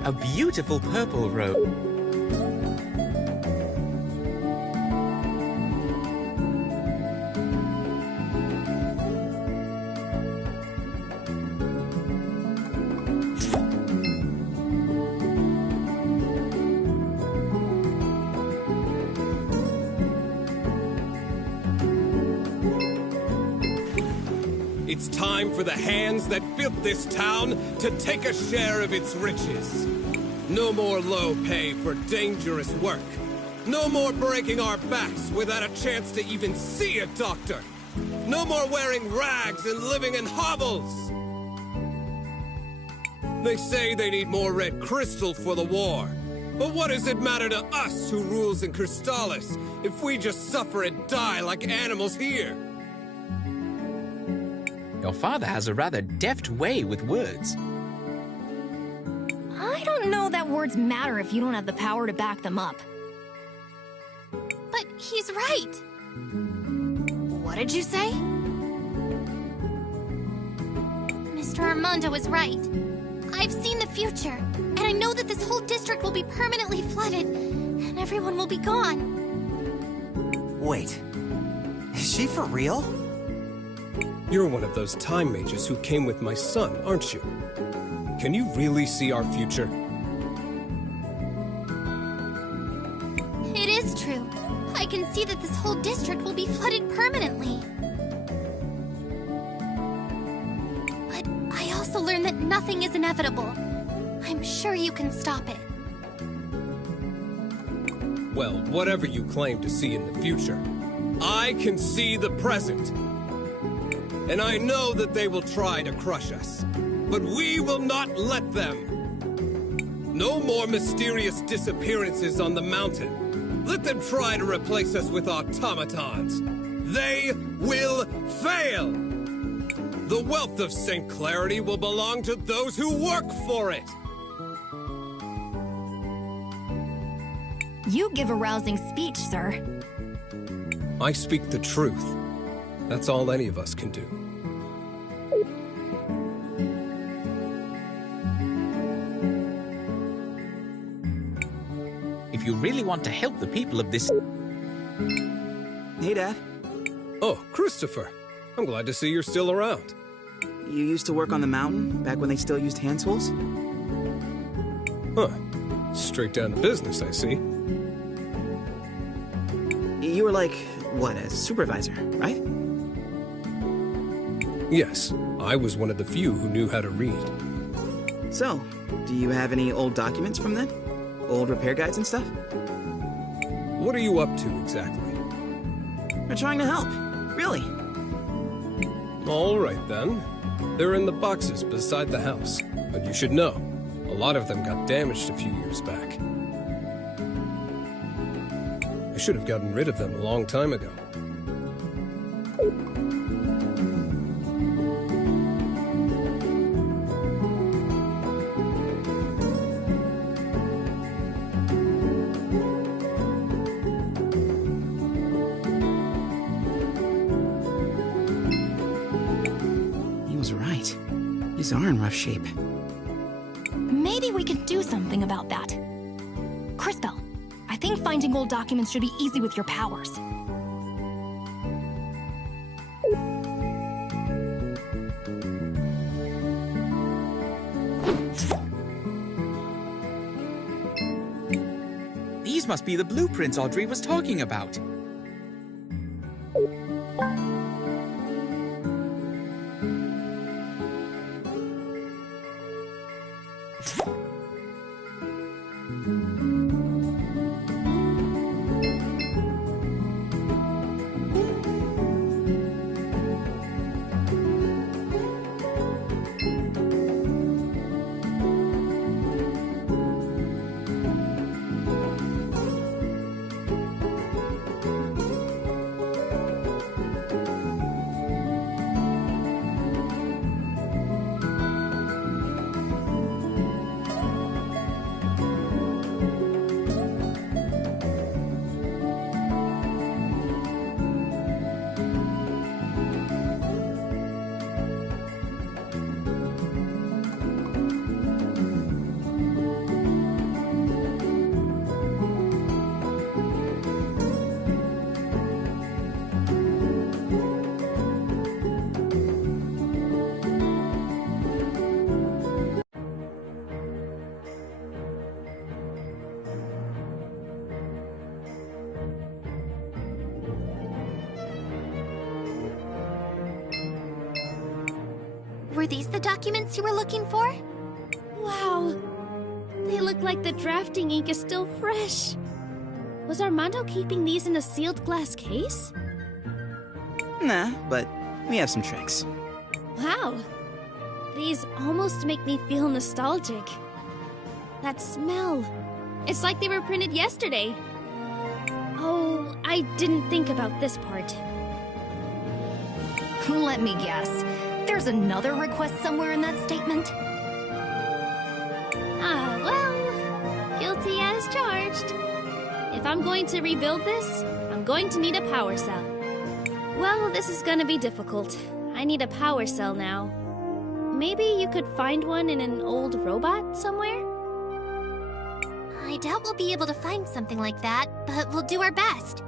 A beautiful purple rose. It's time for the hands that built this town to take a share of its riches. No more low pay for dangerous work. No more breaking our backs without a chance to even see a doctor. No more wearing rags and living in hovels. They say they need more red crystal for the war. But what does it matter to us who rules in Cris Tales if we just suffer and die like animals here? Your father has a rather deft way with words. I don't know that words matter if you don't have the power to back them up. But he's right. What did you say? Mr. Armando is right. I've seen the future, and I know that this whole district will be permanently flooded, and everyone will be gone. Wait, is she for real? You're one of those time mages who came with my son, aren't you? Can you really see our future? It is true. I can see that this whole district will be flooded permanently. But I also learned that nothing is inevitable. I'm sure you can stop it. Well, whatever you claim to see in the future, I can see the present. And I know that they will try to crush us, but we will not let them. No more mysterious disappearances on the mountain. Let them try to replace us with automatons. They will fail! The wealth of St. Clarity will belong to those who work for it! You give a rousing speech, sir. I speak the truth. That's all any of us can do. If you really want to help the people of this... Hey, Dad. Oh, Christopher. I'm glad to see you're still around. You used to work on the mountain, back when they still used hand tools? Huh. Straight down to business, I see. You were like, what, a supervisor, right? Yes, I was one of the few who knew how to read. So, do you have any old documents from then? Old repair guides and stuff? What are you up to, exactly? We're trying to help, really. All right, then. They're in the boxes beside the house. But you should know, a lot of them got damaged a few years back. I should have gotten rid of them a long time ago. He was right. These are in rough shape. Maybe we could do something about that. Crispell, I think finding old documents should be easy with your powers. These must be the blueprints Audrey was talking about. Were these the documents you were looking for? Wow. They look like the drafting ink is still fresh. Was Armando keeping these in a sealed glass case? Nah, but we have some tricks. Wow. These almost make me feel nostalgic. That smell. It's like they were printed yesterday. Oh, I didn't think about this part. Let me guess. there's another request somewhere in that statement? Well, guilty as charged. If I'm going to rebuild this, I'm going to need a power cell. Well, this is gonna be difficult. I need a power cell now. Maybe you could find one in an old robot somewhere? I doubt we'll be able to find something like that, but we'll do our best.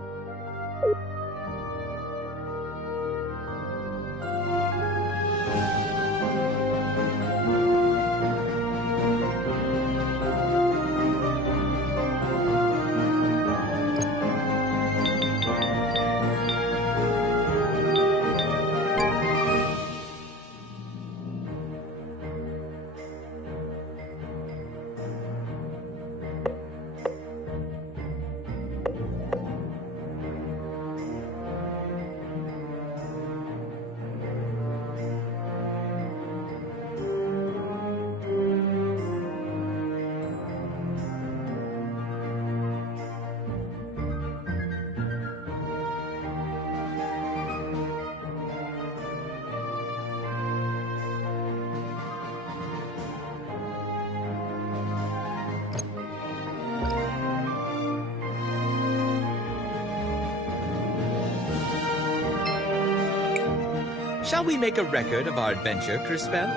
Shall we make a record of our adventure, Cris Tales?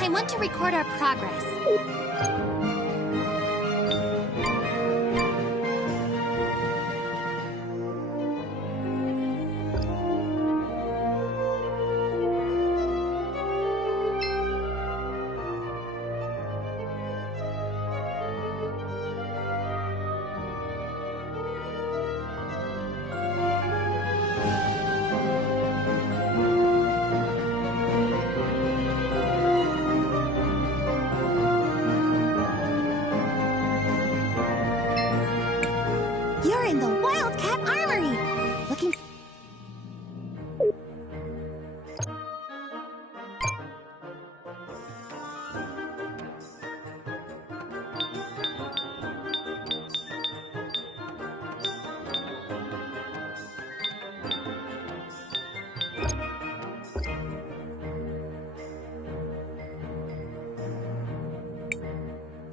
I want to record our progress. You're in the Wildcat Armory! Looking...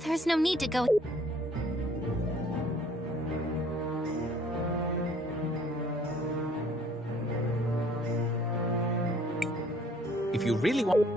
There's no need to go... If you really want...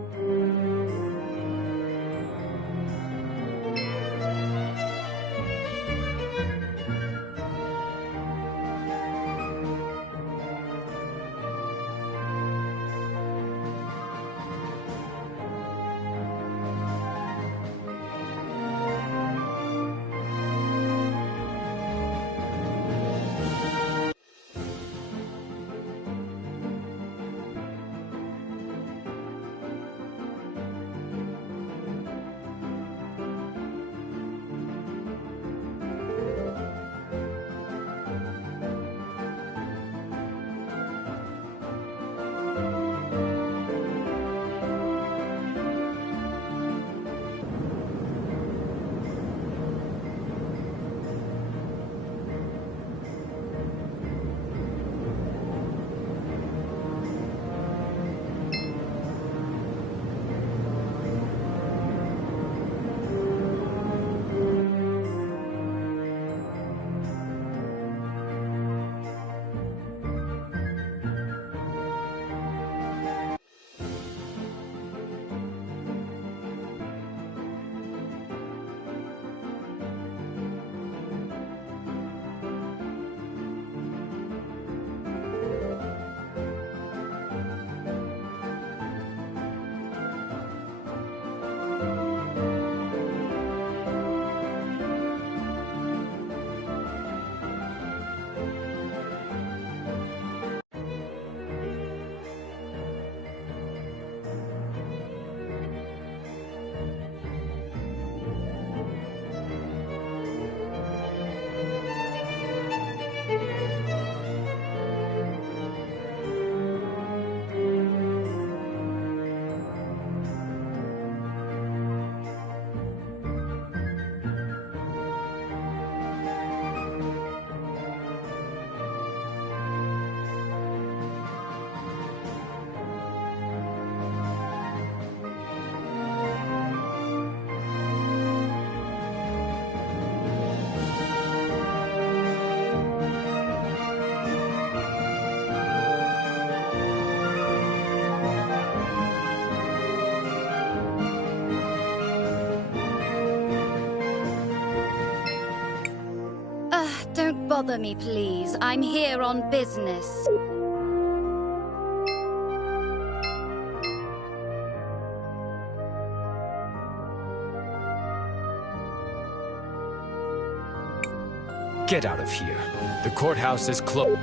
bother me, please. I'm here on business. Get out of here. The courthouse is closed.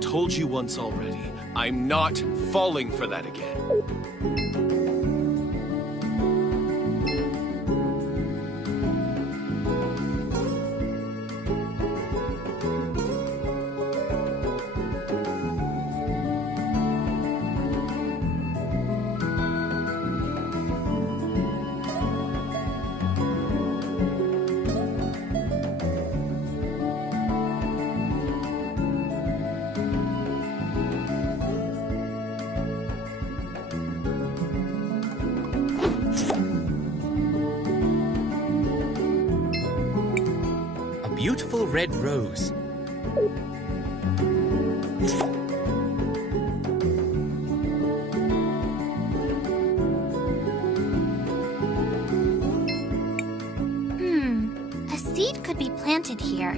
Told you once already, I'm not falling for that again. Beautiful red rose. A seed could be planted here.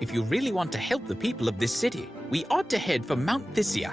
If you really want to help the people of this city, we ought to head for Mount Thysia.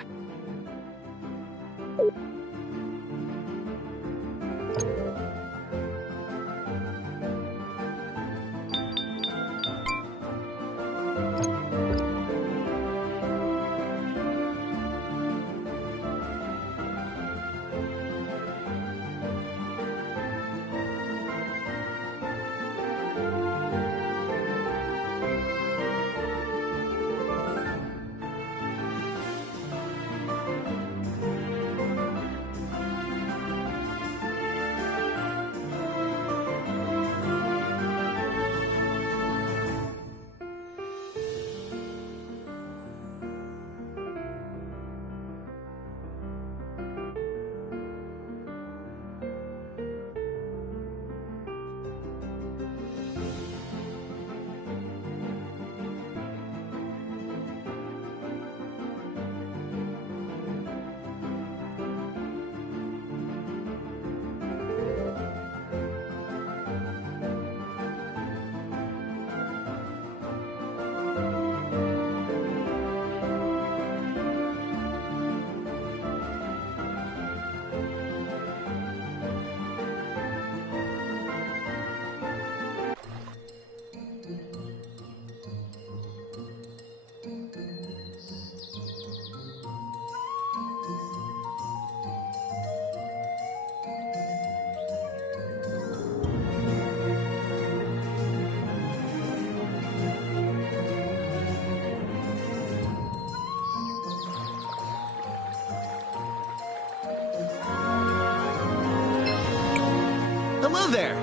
Hello there!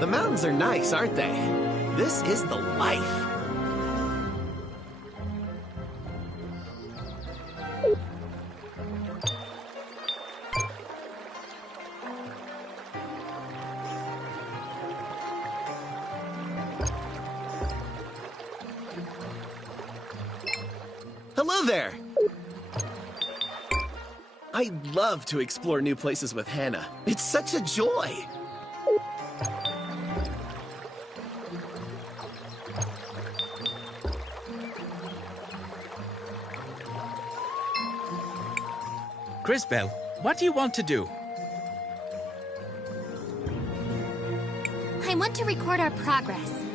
The mountains are nice, aren't they? This is the life. Hello there! I love to explore new places with Hannah. It's such a joy! Crisbel, what do you want to do? I want to record our progress.